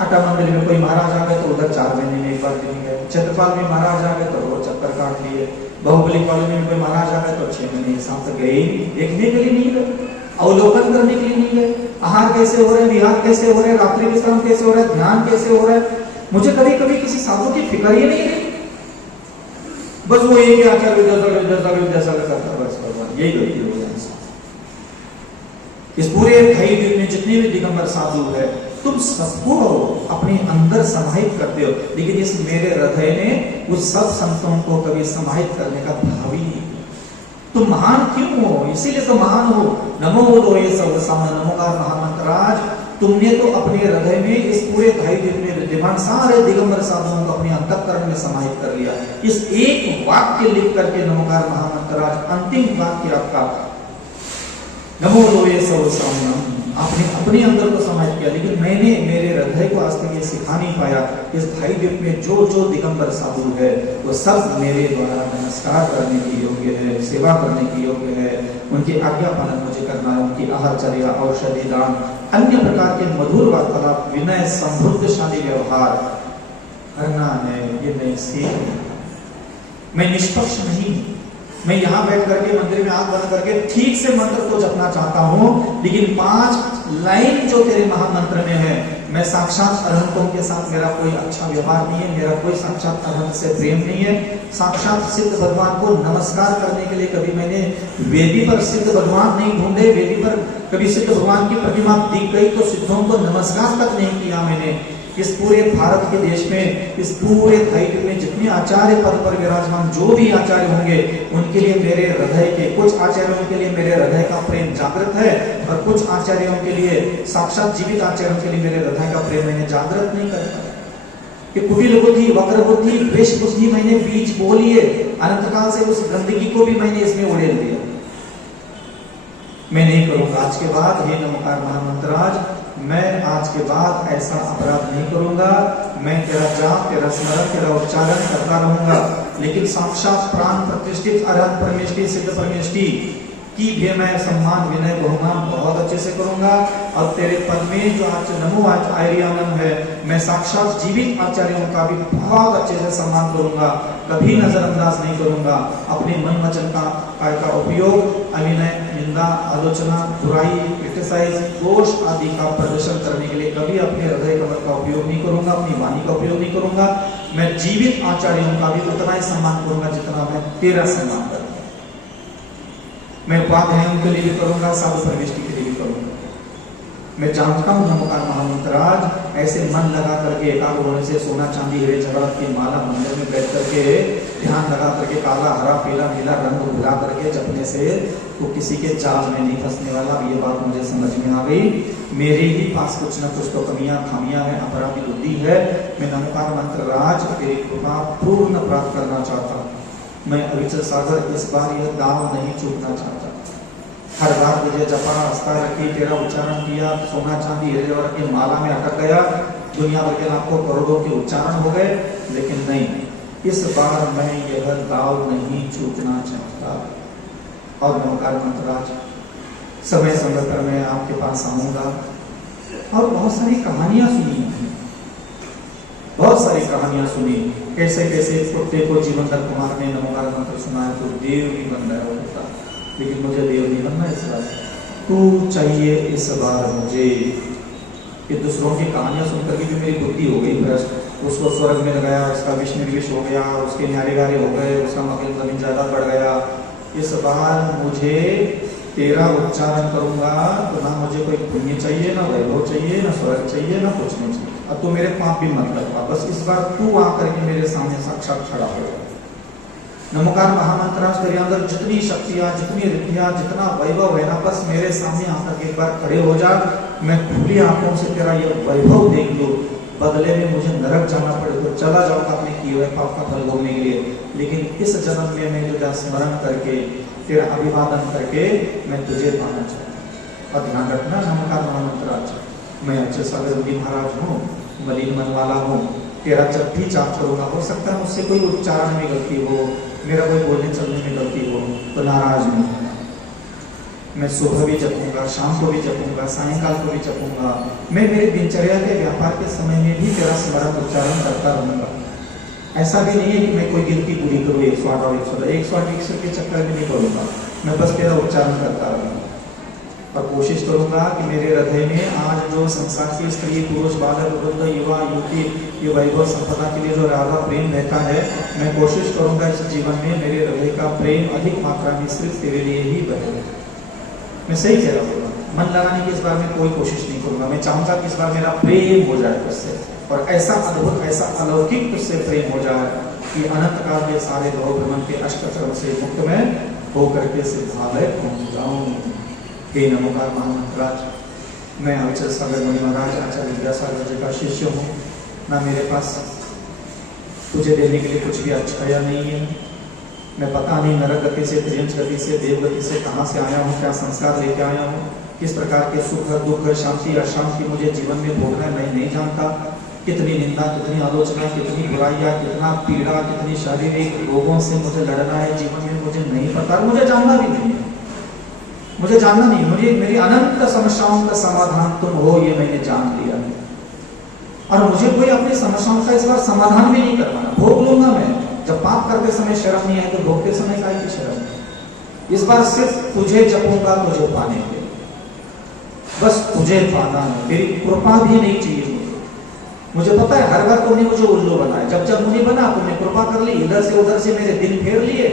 आटा मंदिर में कोई महाराज आ गए तो उधर 4 महीने में एक बार दिन गए, छत्रपाल में महाराज आ गए तो वो चक्कर काट लिए, बाहुबली कॉलोनी में कोई महाराज आ गए तो 6 महीने साथ तक गए, देखने के लिए नहीं गए, अवलोकन करने के लिए नहीं गए, आहार कैसे हो रहे हैं, विहार कैसे हो रहे हैं, रात्रि विश्राम कैसे हो रहा है, ध्यान कैसे हो रहा है। मुझे कभी कभी किसी साधु की फिक्र ही नहीं रही, बस वो एक आचार्य विद्यासागर करता, बस भगवान यही गलती हो गई। इस पूरे भाई में जितने भी दिगंबर साधु है, तुम सबको अपने अंदर समाहित करते हो, लेकिन इस मेरे हृदय ने उस सब संतों को कभी समाहित करने का भाव ही नहीं। तुम महान क्यों हो? इसीलिए तो महान हो। नमो लोये सर्वसानम, नमोकार महामंत्राज, तुमने तो अपने हृदय में इस पूरे भाई में विद्यमान सारे दिगंबर साधुओं को अपने अंतःकरण में समाहित कर लिया। इस एक वाक्य लिख करके नमोकार महामंत्राज, अंतिम वाक्य आपका नमो लोये सर्वसानम, आपने अपने अंदर को समाहित किया। लेकिन मैंने मेरे हृदय को आज तक ये सिखा नहीं पाया। इस भाई द्वीप में जो जो दिगंबर साधु है वो सब मेरे द्वारा नमस्कार करने के योग्य है, सेवा करने के योग्य है, उनकी आज्ञा पालन मुझे करना है, उनकी आहारचर्या, औषधि दान, अन्य प्रकार के मधुर वार्तालाप, विनय, समृद्धशाली व्यवहार करना है। ये मैं सीख, मैं निष्पक्ष नहीं, मैं यहाँ बैठ करके मंदिर में आंख बंद करके ठीक से मंत्र को जपना चाहता हूँ, लेकिन 5 लाइन जो तेरे महामंत्र में है, मैं साक्षात अरहंतों के साथ मेरा कोई अच्छा व्यवहार नहीं है, मेरा कोई साक्षात अरहंत से प्रेम नहीं है। साक्षात सिद्ध भगवान को नमस्कार करने के लिए कभी मैंने वेदी पर सिद्ध भगवान नहीं ढूंढे, वेदी पर कभी सिद्ध भगवान की प्रतिमा दिख गई तो सिद्धों को नमस्कार तक नहीं किया मैंने। इस पूरे भारत के देश में, इस पूरे धायिक में जितने आचार्य पद पर विराजमान जो भी आचार्य होंगे, उनके लिए मेरे हृदय के, कुछ आचार्यों के लिए मेरे हृदय का प्रेम जागृत है और कुछ आचार्यों के लिए, साक्षात जीवित आचार्यों के लिए मेरे हृदय का प्रेम मैंने जागृत नहीं कर पाया। कि कुटिल बुद्धि, वक्र बुद्धि, द्वेष बुद्धि मैंने बीज बोली है, अनंत काल से उस गंदगी को भी मैंने इसमें उड़ेल दिया। मैं नहीं करूंगा आज के बाद, हे नमोकार महामंत्राज, मैं आज के बाद ऐसा अपराध नहीं करूंगा। मैं तेरा जाप, तेरा स्मरण, तेरा उच्चारण करता रहूंगा, लेकिन साक्षात प्राण प्रतिष्ठित अरहत परमेष्टि सिद्ध परमेष्टि की भी मैं सम्मान विनय बहुमान बहुत अच्छे से करूंगा। और तेरे पद में जो आज नमो आर्यानम है, मैं साक्षात जीवित आचार्यों का भी बहुत अच्छे से सम्मान करूंगा, कभी नजरअंदाज नहीं करूंगा। अपने मन वचन का उपयोग अभिनय, निंदा, आलोचना, बुराई, क्रिटिसाइज, दोष आदि का प्रदर्शन करने के लिए कभी अपने हृदय कमल का उपयोग नहीं करूंगा, अपनी वाणी का उपयोग नहीं करूंगा। मैं जीवित आचार्यों का भी उतना ही सम्मान करूंगा जितना मैं तेरा सम्मान करता हूं। मैं उपाध्यायों के लिए भी करूंगा, साधु परमेष्टि के लिए भी करूंगा। मैं जानता हूं नमोकार महामंत्राज, ऐसे मन लगा करके एकाग्र होने से सोना चांदी हीरे जवाहरात की माला मंदिर में बैठ करके ध्यान लगा करके काला हरा पीला नीला रंग मिला करके जपने से तो किसी के जाल में नहीं फंसने वाला। ये बात मुझे समझ में आ गई। मेरे ही पास कुछ न कुछ तो कमियां खामियां हैं, अपराधी बुद्धि है। मैं नमोकार मंत्रराज तेरी कृपा पूर्ण प्राप्त करना चाहता हूँ। मैं अविचल सागर इस बार यह दाव नहीं चूकना चाहता। हर बार मुझे जपा आस्था रखी, तेरा उच्चारण किया, सोना चांदी हीरे जवाहरात की माला में अटक गया, दुनिया भर के लाखों करोड़ों के उच्चारण हो गए, लेकिन नहीं, इस बार मैं यह दाव नहीं चूकना चाहता। और नमोकार मंत्रराज, समय समय पर मैं आपके पास आऊंगा और बहुत सारी कहानियां सुनी, बहुत सारी कहानियां सुनी, कैसे कैसे कुत्ते को जीवनधर कुमार ने नमोकार मंत्र सुनाया तो देव भी बन रहा होता, लेकिन मुझे देव नहीं बनना इस बार। तू चाहिए इस बार मुझे। कि दूसरों की कहानियां सुनकर के भी मेरी बुद्धि हो गई भ्रष्ट, उसको स्वर्ग में लगाया, उसका विष निर्विष हो गया, उसके न्यारे गारे हो गए, उसका मकल जमीन ज्यादा बढ़ गया। इस बार मुझे तेरा उच्चारण करूंगा तो ना मुझे कोई पुण्य चाहिए, ना वैभव चाहिए, ना स्वर्ग चाहिए, ना कुछ नहीं चाहिए। अब तो मेरे पाप भी मत करवा, बस इस बार तू आकर के मेरे सामने साक्षात खड़ा हो। नमोकार महामंत्राज, तेरे अंदर जितनी शक्तियां, जितनी रिद्धियां, जितना वैभव है ना, बस मेरे सामने आकर के एक बार खड़े हो जा। मैं खुली आंखों से तेरा ये वैभव देख लूं, बदले में मुझे नरक जाना पड़े तो चला जाऊंगा अपने किए हुए पाप का फल भोगने के लिए, लेकिन इस जन्म में मैं तुझे स्मरण करके, तेरा अभिवादन करके मैं तुझे पाना चाहता हूँ। और ध्यान रखना नमोकार महामंत्राज, मैं अक्षय सागर योगी महाराज हूँ, मलिन मन वाला हूँ। तेरा जब भी जाप करूंगा, हो सकता है मुझसे कोई उच्चारण में गलती हो, मेरा कोई बोलने चलने में गलती हो, तो नाराज नहीं। मैं सुबह भी जपूंगा, शाम को भी जपूंगा, सायंकाल को भी जपूंगा। मैं मेरे दिनचर्या के व्यापार के समय में भी तेरा स्मरण उच्चारण करता रहूंगा। ऐसा भी नहीं है कि मैं कोई गिनती पूरी करूँ 108 और 108 के चक्कर में नहीं करूंगा। मैं बस तेरा उच्चारण करता रहूंगा और कोशिश करूंगा कि मेरे हृदय में आज जो संसार की स्त्री, पुरुष, बालक, वृद्ध, युवा, युवती, ये वैभव संपदा के लिए जो राधा प्रेम रहता है, मैं कोशिश करूंगा इस जीवन में मेरे हृदय का प्रेम अधिक मात्रा में सिर्फ तेरे लिए ही बहे। मैं सही कह रहा हूँ, मन लगाने की इस बार मैं कोई कोशिश नहीं करूंगा। मैं चाहूंगा कि इस बार मेरा प्रेम हो जाए उससे, और ऐसा अद्भुत, ऐसा अलौकिक उससे प्रेम हो जाए कि अनंत काल के सारे भव भ्रमण के अष्टचरण से मुक्त में होकर के सिद्धालय पहुंच जाऊं। हे नमोकार महामंत्राज, मैं अविचल सागर मुनि महाराज आचार्य विद्यासागर जी का शिष्य हूँ। ना मेरे पास तुझे देने के लिए कुछ भी अच्छा या नहीं है। मैं पता नहीं नरक गति से, त्रियंश गति से, देव गति से कहाँ से आया हूँ, क्या संस्कार लेके आया हूँ, किस प्रकार के सुख दुख शांति अशांति मुझे जीवन में भोगना है, मैं नहीं जानता। कितनी निंदा, कितनी आलोचना, कितनी बुराइयां, कितना पीड़ा, कितनी शारीरिक रोगों से मुझे लड़ना है जीवन में, मुझे नहीं पता, मुझे जानना भी नहीं है। मुझे जानना नहीं, मुझे मेरी अनंत समस्याओं का समाधान तुम हो, ये मैंने जान लिया। और मुझे कोई अपनी समस्याओं का इस बार समाधान भी नहीं करवाना, भोग लूंगा मैं। जब पाप करते समय शर्म नहीं आए तो भोगते समय काहे की शर्म। इस बार सिर्फ तुझे जपूंगा, तुझे पाने के, बस तुझे पाना है, तेरी कृपा भी नहीं चाहिए मुझे पता है हर बार तुमने मुझे उल्लू बनाया, जब जब मुनि बना तुमने कृपा कर ली, इधर से उधर से मेरे दिन फेर लिए,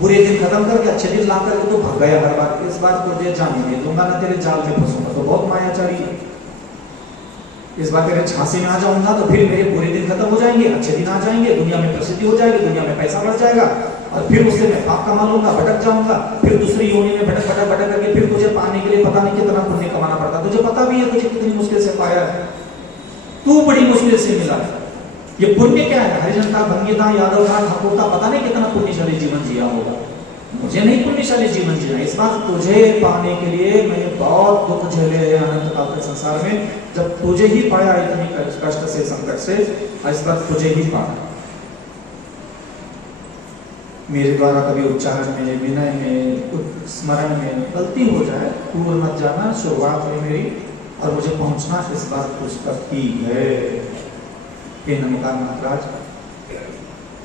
बुरे दिन खत्म करके अच्छे दिन ला करके तो भाग गया हर बार। इस बार तुझे जाने नहीं दूंगा, ना तेरे जाल में फंसूंगा, तो बहुत मायाचारी है। इस बार मेरे झांसे में आ जाऊंगा तो फिर मेरे बुरे दिन खत्म हो जाएंगे, अच्छे दिन आ जाएंगे, दुनिया में प्रसिद्धि हो जाएगी, दुनिया में पैसा बढ़ जाएगा, और फिर उससे मैं पाप कमा लूंगा, भटक जाऊंगा, फिर दूसरी योनि में भटक भटक भटक करके फिर तुझे पाने के लिए पता नहीं कितना पुण्य कमाना पड़ता, तुझे पता भी है तुझे कितनी मुश्किल से पाया है, तू बड़ी मुश्किल से मिला है। ये पुण्य क्या है? हरिजन था, भंगी था, यादव था, ठाकुर था, पता नहीं कितना पुण्यशाली जीवन जिया होगा, मुझे नहीं पुण्यशाली जीवन जीना। इस बार तुझे पाने के लिए मैंने बहुत दुख झेले हैं अनंत काल के संसार में, जब तुझे ही पाया इतनी कष्ट से, संकट से, इस बार तुझे ही पाया। मेरे द्वारा कभी उच्चारण में, विनय में, स्मरण में गलती हो जाए, दूर मत जाना, शुरुआत है मेरी, और मुझे पहुंचना इस बार कुछ तक ही है। हे नमकार महाराज,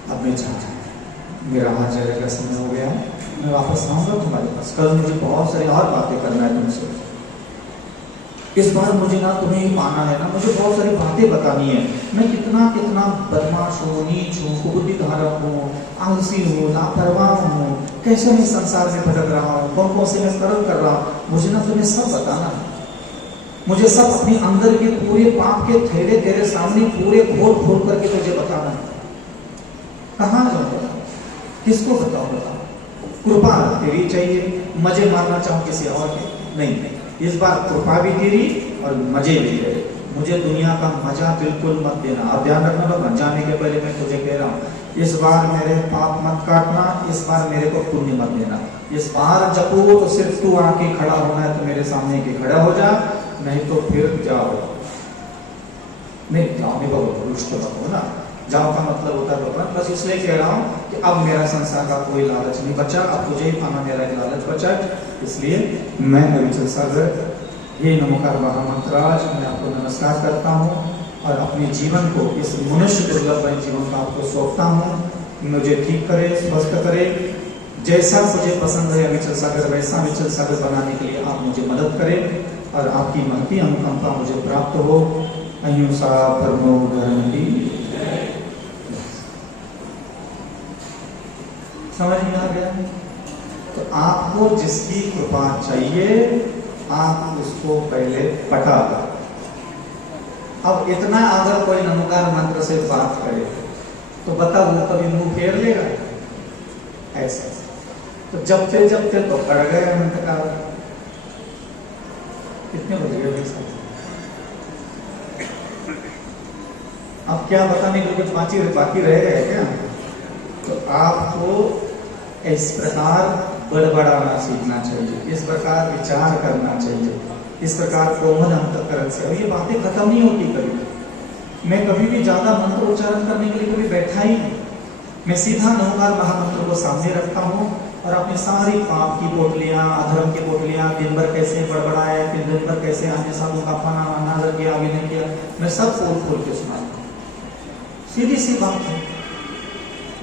अब मैं चाहता हूँ, मेरा हाथ जाने का समय हो गया है, मैं वापस आऊंगा तुम्हारे पास, कल मुझे बहुत सारी और बातें करना है तुमसे। इस बार मुझे ना तुम्हें ही पाना है ना, मुझे बहुत सारी बातें बतानी है, मैं कितना कितना बदमाश हूँ, नीच हूँ, कुबुद्धिधारक हूँ, आलसी हूँ, लापरवाह हूँ, कैसे मैं संसार में भटक रहा हूँ, कौन कौन से मैं कर्म कर रहा हूँ, मुझे ना तुम्हें सब बताना है। मुझे सब अपने अंदर के पूरे पाप के थैले तेरे सामने पूरे खोल खोल करके तुझे बताना है। कहाँ जाऊँ बताओ, किसको बताओ बताओ, कृपा तेरी चाहिए, मजे मारना चाहूँ किसी और के नहीं, इस बार कृपा भी तेरी और मजे भी तेरे, मुझे दुनिया का मजा बिल्कुल मत देना। अब ध्यान रखना बाबा, जाने के पहले मैं तुझे कह रहा हूँ, इस बार मेरे पाप मत काटना, इस बार मेरे को पुण्य मत देना, इस बार जपो तो सिर्फ तू आके खड़ा होना है तो मेरे सामने के खड़ा हो जा, नहीं तो फिर जाओ, नहीं जाओ नहीं बाबा, रुष्ट रखो ना, जाओ का मतलब होता है भगवान, बस इसलिए कह रहा हूँ कि अब मेरा संसार का कोई लालच नहीं बचा, अब तुझे ही पाना मेरा एक लालच बचा, इसलिए मैं अविचल सागर, ये नमोकार महामंत्राज, मैं आपको नमस्कार करता हूँ और अपने जीवन को, इस मनुष्य दुर्लभ जीवन को आपको सौंपता हूँ, मुझे ठीक करे, स्वस्थ करे, जैसा मुझे पसंद है अविचल सागर वैसा अविचल सागर बनाने के लिए आप मुझे मदद करें, और आपकी महती अनुकंपा मुझे प्राप्त हो। अहिंसा परमो धर्म की समझ में आ गया? तो आपको जिसकी कृपा चाहिए आप उसको पहले पटा दो। अब इतना अगर कोई नमोकार मंत्र से बात करे तो बता वो कभी मुंह फेर लेगा? ऐसा तो जबते जबते तो पड़ गए अनंत काल। कितने बज गए भाई साहब? अब क्या बताने के कुछ बाकी रह गए क्या? तो आपको इस प्रकार बड़बड़ाना सीखना चाहिए, इस प्रकार विचार करना चाहिए, इस प्रकार कोमल अंतःकरण से। और ये बातें खत्म नहीं होती कभी। मैं कभी भी ज्यादा मंत्र उच्चारण करने के लिए कभी बैठा ही नहीं, मैं सीधा नमोकार महामंत्र को सामने रखता हूँ और अपनी सारी पाप की पोटलियां, अधर्म की पोटलियां, दिन भर कैसे बड़बड़ाए, फिर दिन भर कैसे अन्य साधु का अपना अनादर किया, विनय किया, मैं सब खोल खोल के सुनाता हूँ। सीधी सी बात है,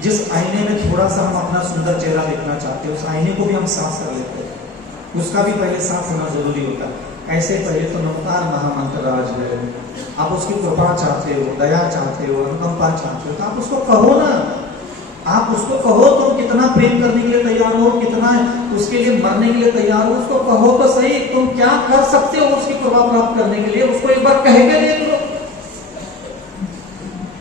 जिस आईने में थोड़ा सा हम अपना सुंदर चेहरा देखना चाहते हैं उस आईने को भी हम साफ कर लेते हैं, उसका भी पहले साफ होना जरूरी होता है। ऐसे पहले तो नमोकार महामंत्र राज है, आप उसकी कृपा चाहते हो, दया चाहते हो, अनुकंपा चाहते हो तो आप उसको कहो ना, आप उसको कहो तुम कितना प्रेम करने के लिए तैयार हो, कितना उसके लिए मरने के लिए तैयार हो, उसको कहो तो सही तुम क्या कर सकते हो उसकी कृपा प्राप्त करने के लिए, उसको एक बार कह के देख लो।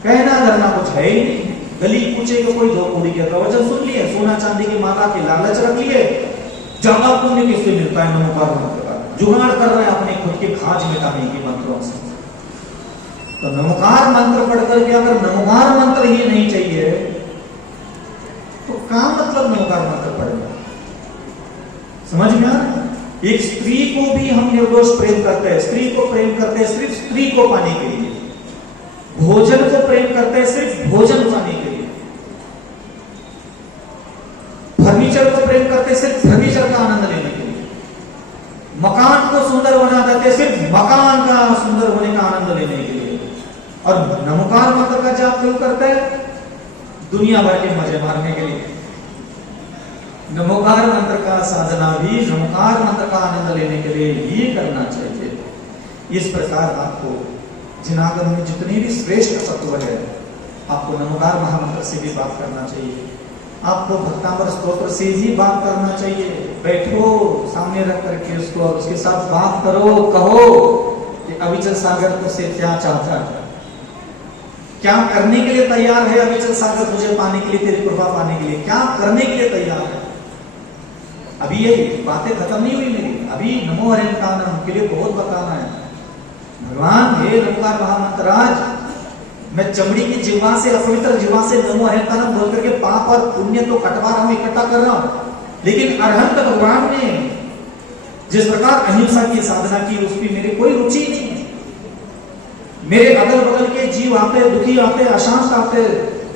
कहना डरना कुछ है ही नहीं, गली पूछे कि कोई दो कौड़ी के प्रवचन सुन लिए, सोना चांदी की माला के लालच रख लिए, ज्यादा पुण्य किससे मिलता है? नमोकार मंत्र का जुगाड़ कर रहे हैं अपने खुद के खाज मिटाने के मंत्रों से। तो नमोकार मंत्र पढ़ करके अगर नमोकार मंत्र ही नहीं चाहिए तो क्या मतलब नमोकार मंत्र पढ़ना? समझ में आ? एक स्त्री को भी हम निर्दोष प्रेम करते हैं, स्त्री को प्रेम करते हैं सिर्फ स्त्री को पाने के लिए, भोजन को प्रेम करते हैं सिर्फ भोजन पाने के लिए, फर्नीचर को प्रेम करते हैं सिर्फ फर्नीचर का आनंद लेने के लिए, मकान को सुंदर बना देते हैं सिर्फ मकान का सुंदर होने का आनंद लेने के लिए, और नमोकार मंत्र का जाप क्यों करते हैं? दुनिया भर के मजे मारने के लिए। नमोकार मंत्र का साधना भी नमोकार मंत्र का आनंद लेने के लिए ही करना चाहिए। इस प्रकार आपको जिनागम में जितनी भी श्रेष्ठ तत्व है आपको नमोकार महामंत्र से भी बात करना चाहिए, आपको भक्तामृत स्तोत्र से भी बात करना चाहिए। बैठो सामने रख करके उसको, उसके साथ बात करो, कहो कि अविचल सागर तुझसे क्या चाहता है, क्या करने के लिए तैयार है अविचल सागर तुझे पाने के लिए, तेरी कृपा पाने के लिए क्या करने के लिए तैयार है। अभी ये बातें खत्म नहीं हुई मेरी, अभी नमो हरिकानम के लिए बहुत बताना है। भगवान हे नमोकार महामंतराज, मैं चमड़ी की जीवा से, अपवित्र जीवा से नमो हरिकानम बोल करके पाप और पुण्य तो कटवा रहा हूं, इकट्ठा कर रहा हूं, लेकिन अरहंत भगवान ने जिस प्रकार अहिंसा की साधना की उसकी मेरी कोई रुचि नहीं है। मेरे अगल बगल के जीव आते, दुखी आते, अशांत आते,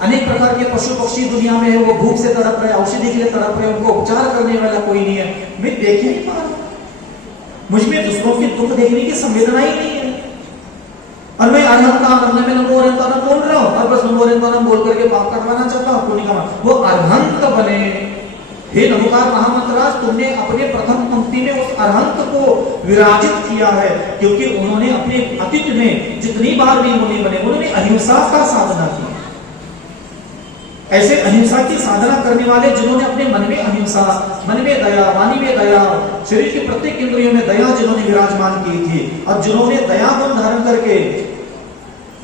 अनेक प्रकार के पशु पक्षी दुनिया में है, वो भूख से तड़प रहे, औषधि के लिए तड़प रहे, उनको उपचार करने वाला कोई नहीं है, मैं देख ही नहीं पा रहा, मुझ में दूसरों के दुख देखने की संवेदना ही नहीं है। और मैं अरहंत में नमो हरिकानम बोल रहा हूं और बस नमो हरिकानम बोल करके पाप कटवाना चाहता हूं, पुण्य कमा। वो अरहंत बने, हे नमोकार महामंतराज, तुमने अपने प्रथम पंक्ति में उस अरहंत को विराजित किया है, क्योंकि उन्होंने अपने अतीत में जितनी बार भी मुनि बने उन्होंने अहिंसा का साधना की। ऐसे अहिंसा की साधना करने वाले जिन्होंने अपने मन में अहिंसा, मन में दया, वाणी में दया, शरीर के प्रत्येक इंद्रियों में दया जिन्होंने विराजमान की थी, और जिन्होंने दया गुण धारण करके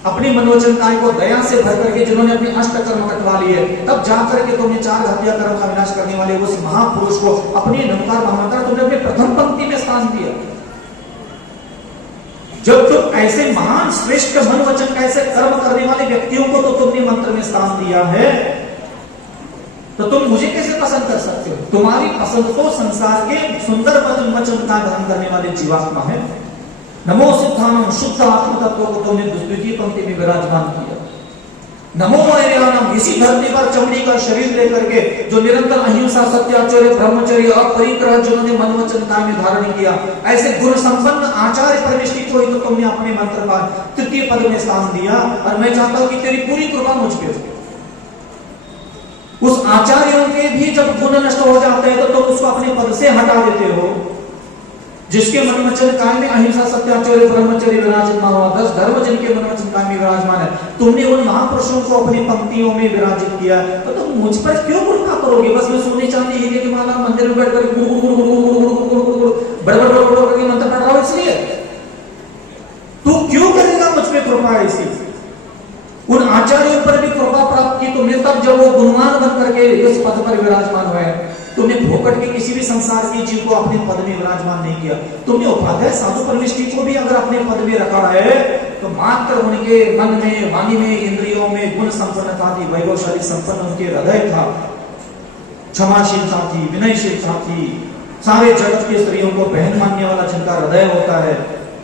अपनी मनोवचन काय को दया से भर करके जिन्होंने अपने अष्ट कर्म कटवा लिए, तब जाकर के तुमने 4 हत्या कर्म का विनाश करने वाले उस महापुरुष को अपने नमोकार महामंत्र तुमने अपने प्रथम पंक्ति में स्थान दिया। जब तुम ऐसे महान श्रेष्ठ मन वचन कैसे कर्म करने वाले व्यक्तियों को तो तुमने मंत्र में स्थान दिया है, तो तुम मुझे कैसे पसंद कर सकते हो? तुम्हारी पसंद तो संसार के सुंदर वचन का धारण करने वाले जीवात्मा है। नमो सिद्धानम, शुद्ध आत्म तत्व को तुमने द्वितीय पंक्ति में विराजमान किया। नमो हरियाणम, इसी धरती पर चमड़ी का शरीर लेकर के जो निरंतर अहिंसा, सत्याचर्य, ब्रह्मचर्य, अपरिग्रह जिन्होंने मन वचन काया में धारण किया, ऐसे गुण संपन्न आचार्य परमेष्टि को ही तो तुमने अपने मंत्र का तृतीय पद में स्थान दिया। और मैं चाहता हूं कि तेरी पूरी कृपा मुझ पे हो। उस आचार्यों के भी जब गुण नष्ट हो जाते हैं तो तुम उसको अपने पद से हटा देते हो, जिसके मन वचन काय में अहिंसा, सत्याचर्य, ब्रह्मचर्य विराजमान हुआ, 10 धर्म जिनके मन वचन काय में विराजमान है, तुमने उन महापुरुषों को अपनी पंक्तियों में विराजित किया, तो तुम मुझ पर क्यों कृपा करोगे? बस मैं सोने चांदी हीरे की माला मंदिर में बैठ कर बड़बड़ करके मंत्र पढ़ रहा हूं, इसलिए तू क्यों करेगा मुझ पे कृपा? ऐसी उन आचार्यों पर भी कृपा प्राप्त की तुमने तब जब वो गुणवान बन करके इस पद पर विराजमान हुए। तुमने भोकट के किसी भी संसार के जीव को अपने पद में विराजमान नहीं किया। तुमने उपाध्याय साधु परमेष्टि को भी अगर अपने पद में रखा है तो मात्र उनके मन में, वाणी में, इंद्रियों में गुण संपन्नता थी, वैभवशाली संपन्न उनके हृदय था, क्षमाशीलता थी, विनयशीलता थी, सारे जगत के स्त्रियों को बहन मानने वाला जिनका हृदय होता है,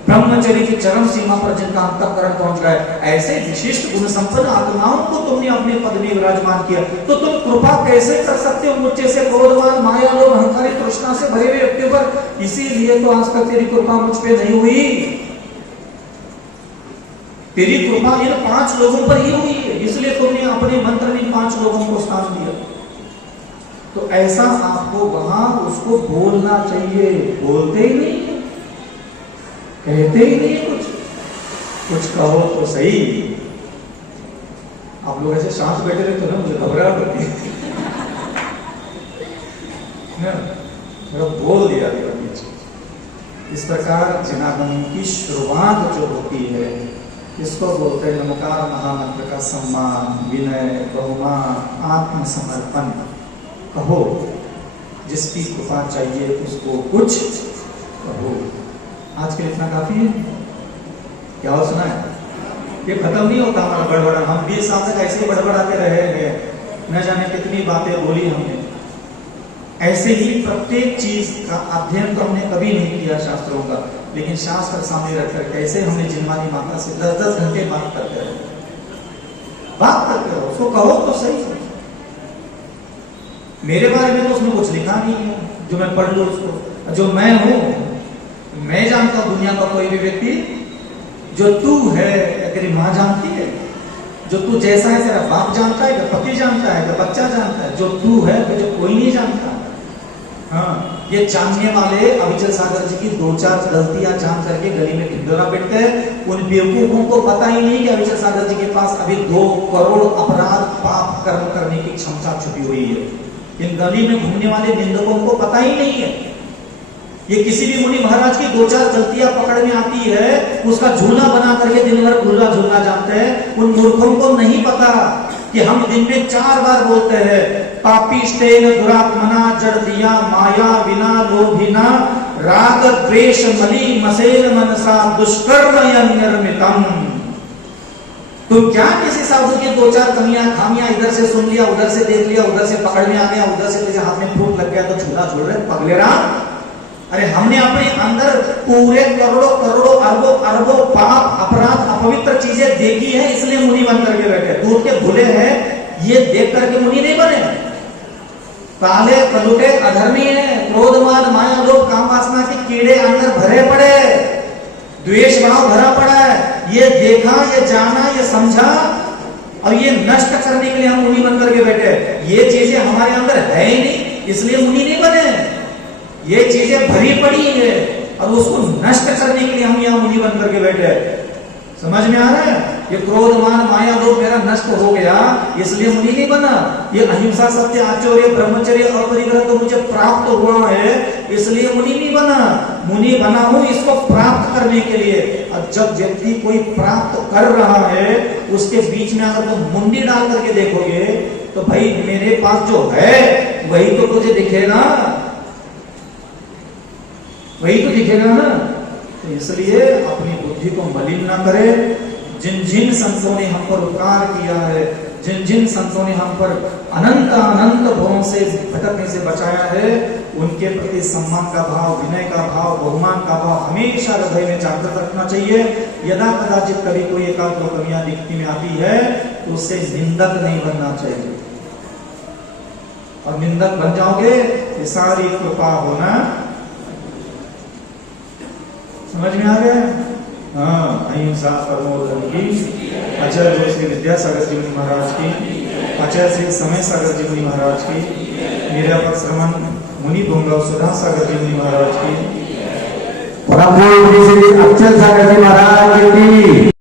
ब्रह्मचर्य की चरम सीमा पर जिनका अंतःकरण पहुंच गया है, ऐसे विशिष्ट गुण संपन्न आत्माओं को तुमने अपने पद में विराजमान किया। तो तुम कृपा कैसे कर सकते हो मुझ जैसे क्रोधवान, माया, लोभ, अहंकारी, तृष्णा से भरे हुए व्यक्तियों पर? इसीलिए तो आज तक तेरी कृपा मुझ पे नहीं हुई। तेरी कृपा इन 5 लोगों पर ही हुई है, इसलिए तुमने अपने मंत्र में 5 लोगों को स्थान दिया। तो ऐसा आपको वहां उसको बोलना चाहिए, बोलते ही नहीं, कहते ही नहीं कुछ कहो तो सही। आप लोग ऐसे शांत बैठे रहते हो ना, मुझे घबराहट होती है मेरा बोल दिया इस प्रकार जनागम की शुरुआत जो होती है इसको बोलते हैं नमोकार महामंत्र का सम्मान, विनय, बहुमान, आत्मसमर्पण। कहो, जिसकी कृपा चाहिए उसको कुछ कहो। आज के इतना काफी है। क्या हो सुना है? ये खत्म नहीं होता हमारा बड़बड़ा। हम 20 साल तक ऐसे ही बड़बड़ाते रहे हैं, न जाने कितनी बातें बोली हमने। ऐसे ही प्रत्येक चीज का अध्ययन तो हमने कभी नहीं किया शास्त्रों का, लेकिन शास्त्र सामने रखकर कैसे हमने जिनवानी माता से 10-10 घंटे बात करते रहो। उसको कहो तो सही। मेरे बारे में तो उसने कुछ लिखा नहीं है जो मैं पढ़ लूं उसको। जो मैं हूं, मैं जानता हूं। दुनिया का कोई भी व्यक्ति, जो तू है तेरी माँ जानती है, जो तू जैसा है तेरा बाप जानता है, पति जानता है, बच्चा जानता है। जो तू है जो कोई नहीं जानता। हाँ, ये जानने वाले अविचल सागर जी की 2-4 गलतियां जान करके गली में ढिंडोरा पिटते हैं। उन बेवकूफों को पता ही नहीं कि अविचल सागर जी के पास अभी 2 करोड़ अपराध पाप कर्म करने की क्षमता छुपी हुई है। इन गली में घूमने वाले निंदकों को पता ही नहीं है ये किसी भी मुनि महाराज की दो चार गलतियां पकड़ में आती है, उसका झूला बना करके दिन भर झूला झूलना जानते हैं। उन मूर्खों को नहीं पता कि हम दिन में 4 बार बोलते हैं, पापिष्टेन दुरात्मना जड़ दिया माया विना लोभिना राग द्वेष मली मसेन मनसा दुष्कर्म निर्मितम। तुम क्या किसी साधु की 2-4 कमियां खामियां इधर से सुन लिया, उधर से देख लिया, उधर से पकड़ में आ गया, उधर से तुझे हाथ में फूट लग गया तो झूला झूल रहे पगले राम। अरे हमने अपने अंदर पूरे करोड़ों करोड़ों अरबों अरबों पाप अपराध अपवित्र चीजें देखी है, इसलिए मुनि बन करके बैठे। दूध के भूले हैं ये देख करके मुनि नहीं बने। काले कलुटे अधर्मी है, क्रोधमान माया लोभ काम वासना के कीड़े अंदर भरे पड़े, द्वेष भाव भरा पड़ा है। ये देखा, ये जाना, ये समझा और ये नष्ट करने के लिए हम मुनि बन करके बैठे। ये चीजें हमारे अंदर है ही नहीं, इसलिए मुनि नहीं बने। ये चीजें भरी पड़ी है और उसको नष्ट करने के लिए हम यहाँ मुनि बन करके बैठे। समझ में आ रहा है? ये क्रोध मान माया लोभ मेरा नष्ट हो गया, इसलिए मुनि नहीं बना। ये अहिंसा सत्य आचर्य ब्रह्मचर्य अपरिग्रह तो मुझे प्राप्त हुआ है, इसलिए मुनि नहीं बना। मुनि बना हूं इसको प्राप्त करने के लिए। और जब व्यक्ति कोई प्राप्त कर रहा है, उसके बीच में अगर तुम मुंडी डाल करके देखोगे तो भाई मेरे पास जो है वही तो तुझे दिखेगा, वही तो दिखेगा ना। तो इसलिए अपनी बुद्धि को मलिन ना करें। जिन जिन संतों ने हम पर उपकार किया है, जिन जिन संतों ने हम पर अनंत अनंत भवों से भटकने से बचाया है, उनके प्रति सम्मान का भाव, विनय का भाव, बहुमान का भाव हमेशा हृदय में जागृत रखना चाहिए। यदा कदाचित कभी कोई एकाध दो कमियां दिखती में आती है तो उससे निंदक नहीं बनना चाहिए। और निंदक बन जाओगे ये सारी कृपा होना। समझ में आ गया? हाँ, अहिंसा परमो धर्म की। आचार्य जो श्री विद्यासागर जी मुनि महाराज की, आचार्य श्री समय सागर जी मुनि महाराज की, मेरा पर श्रमण मुनि भोंगा सुधा सागर जी मुनि महाराज की, परम पूज्य श्री अक्षर सागर जी महाराज की।